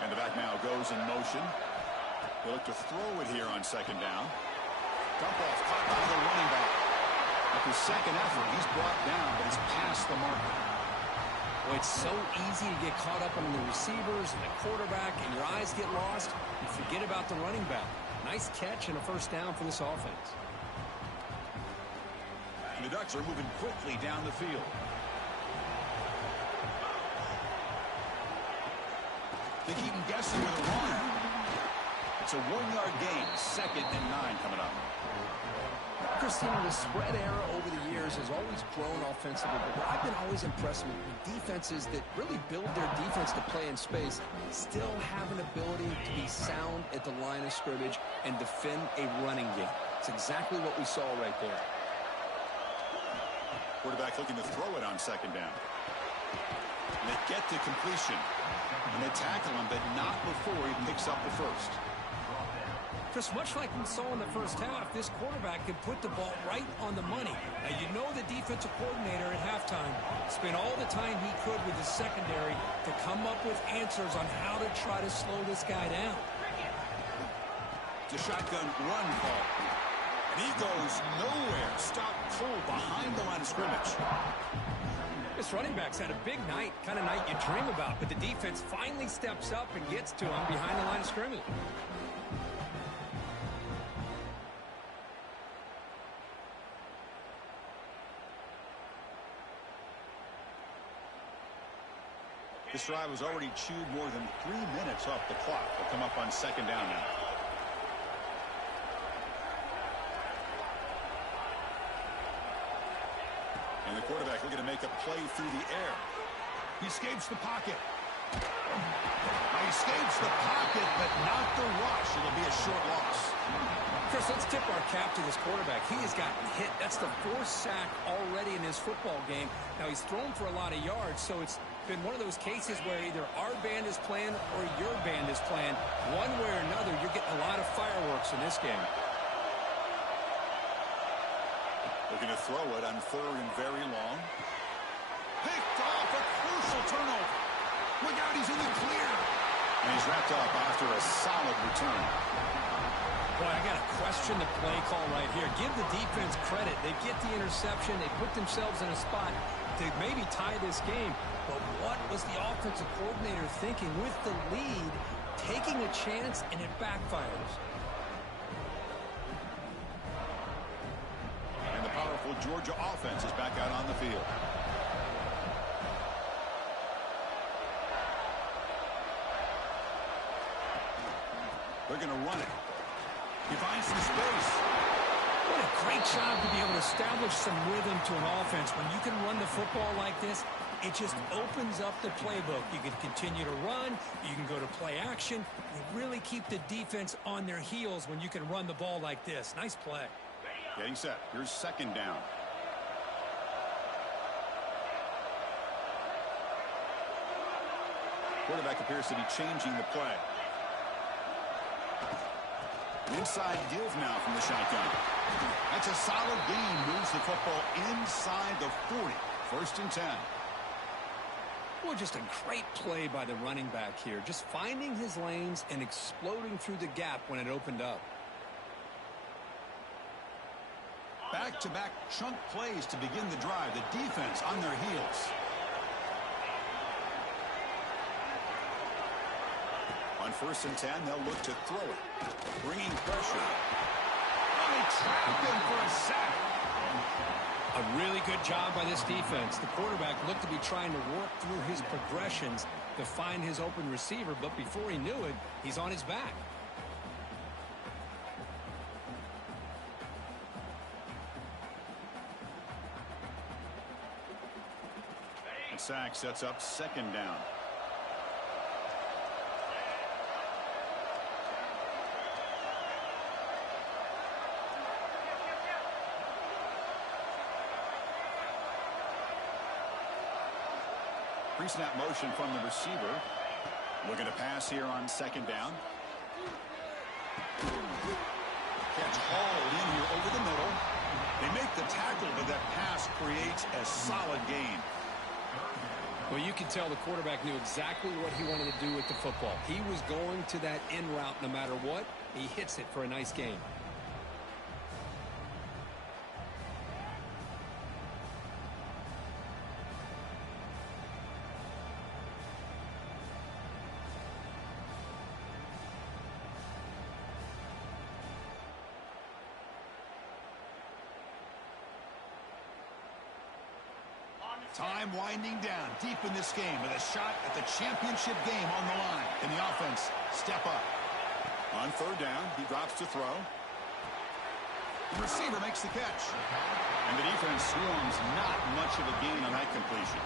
And the back now goes in motion. They look to throw it here on 2nd down. Dump off caught by the running back. After 2nd effort, he's brought down, but he's past the mark. Well, it's so easy to get caught up on the receivers and the quarterback, and your eyes get lost. You forget about the running back. Nice catch and a first down for this offense. The Ducks are moving quickly down the field. They keep him guessing with a run. It's a 1-yard gain. 2nd and 9 coming up. Christine, the spread era over the years has always grown offensively, but what I've been always impressed with defenses that really build their defense to play in space still have an ability to be sound at the line of scrimmage and defend a running game. It's exactly what we saw right there. Quarterback looking to throw it on 2nd down. And they get to completion. And they tackle him, but not before he picks up the first. Chris, much like we saw in the first half, this quarterback could put the ball right on the money. Now, you know the defensive coordinator at halftime spent all the time he could with the secondary to come up with answers on how to try to slow this guy down. It's a shotgun run call. And he goes nowhere. Stop pull behind the line of scrimmage. This running back's had a big night, kind of night you dream about, but the defense finally steps up and gets to him behind the line of scrimmage. This drive was already chewed more than 3 minutes off the clock. They'll come up on 2nd down now. And the quarterback looking to make a play through the air. He escapes the pocket. He escapes the pocket, but not the rush. It'll be a short loss. Chris, let's tip our cap to this quarterback. He has gotten hit. That's the 4th sack already in his football game. Now, he's thrown for a lot of yards, so it's been one of those cases where either our band is playing or your band is playing. One way or another, you're getting a lot of fireworks in this game. Looking to throw it on 3rd and very long. Picked off, a crucial turnover. Look out, he's in the clear. And he's wrapped up after a solid return. Boy, I got to question the play call right here. Give the defense credit. They get the interception. They put themselves in a spot to maybe tie this game. But what was the offensive coordinator thinking with the lead, taking a chance, and it backfires? And the powerful Georgia offense is back out on the field. They're going to run it. He finds some space. What a great job to be able to establish some rhythm to an offense. When you can run the football like this, it just opens up the playbook. You can continue to run. You can go to play action. You really keep the defense on their heels when you can run the ball like this. Nice play. Getting set. Here's 2nd down. Quarterback appears to be changing the play. Inside give now from the shotgun. That's a solid gain. Moves the football inside the 40. 1st and 10. Well, just a great play by the running back here. Just finding his lanes and exploding through the gap when it opened up. Back-to-back chunk plays to begin the drive. The defense on their heels. On 1st and 10, they'll look to throw it. Bringing pressure. Oh, they trapped him for a sack. A really good job by this defense. The quarterback looked to be trying to work through his progressions to find his open receiver, but before he knew it, he's on his back. And sack sets up 2nd down. Pre-snap motion from the receiver. Looking to pass here on 2nd down. Catch hauled in here over the middle. They make the tackle, but that pass creates a solid gain. Well, you can tell the quarterback knew exactly what he wanted to do with the football. He was going to that in route no matter what. He hits it for a nice gain. Time winding down deep in this game with a shot at the championship game on the line. Can the offense step up? On third down, he drops to throw. The receiver makes the catch. And the defense swarms not much of a gain on that completion.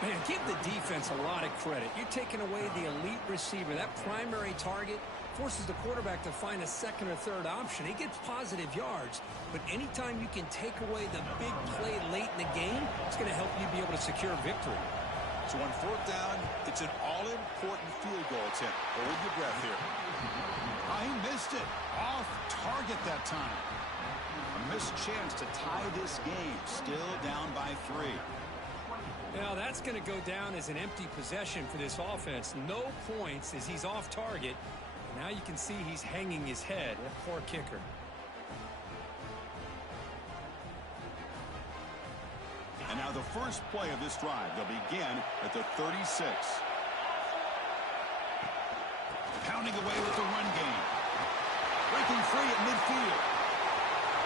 Man, give the defense a lot of credit. You're taking away the elite receiver. That primary target forces the quarterback to find a second or third option. He gets positive yards, but anytime you can take away the big play late in the game, it's going to help you be able to secure victory. So on fourth down, it's an all-important field goal attempt. Hold your breath here. He missed it. Off target that time. A missed chance to tie this game. Still down by 3. Now, that's going to go down as an empty possession for this offense. No points as he's off target. Now you can see he's hanging his head. That poor kicker. And now the first play of this drive. They'll begin at the 36. Pounding away with the run game. Breaking free at midfield.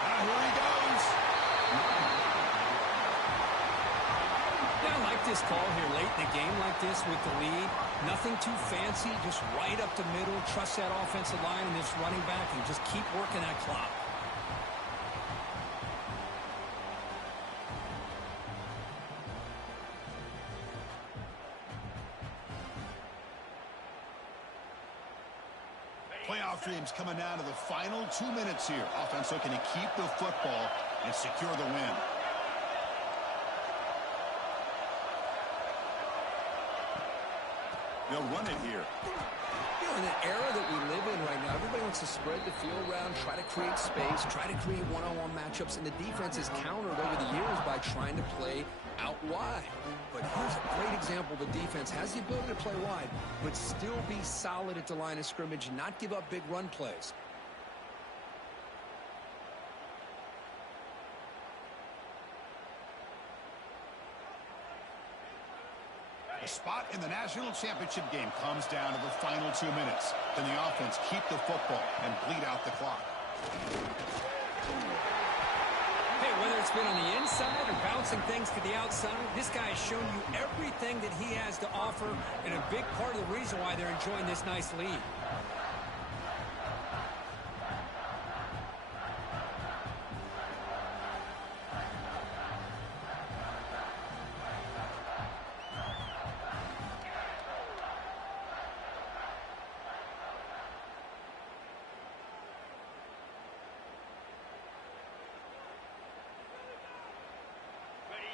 Now here he goes. Yeah, I like this call here late in the game like this with the lead. Nothing too fancy, just right up the middle. Trust that offensive line and this running back and just keep working that clock. Playoff dreams coming down to the final 2 minutes here. Offense looking to keep the football and secure the win. They'll run it here. You know, in the era that we live in right now, everybody wants to spread the field around, try to create space, try to create one-on-one matchups, and the defense is countered over the years by trying to play out wide. But here's a great example. The defense has the ability to play wide, but still be solid at the line of scrimmage and not give up big run plays. A spot in the national championship game comes down to the final 2 minutes. Can the offense keep the football and bleed out the clock? Hey, whether it's been on the inside or bouncing things to the outside, this guy has shown you everything that he has to offer and a big part of the reason why they're enjoying this nice lead.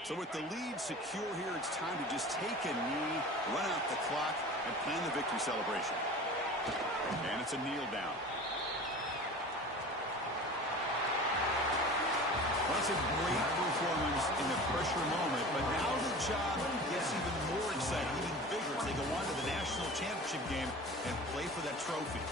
So with the lead secure here, it's time to just take a knee, run out the clock, and plan the victory celebration. And it's a kneel down. Well, that's a great performance in the pressure moment, but now the job gets even more exciting, even bigger as they go on to the national championship game and play for that trophy.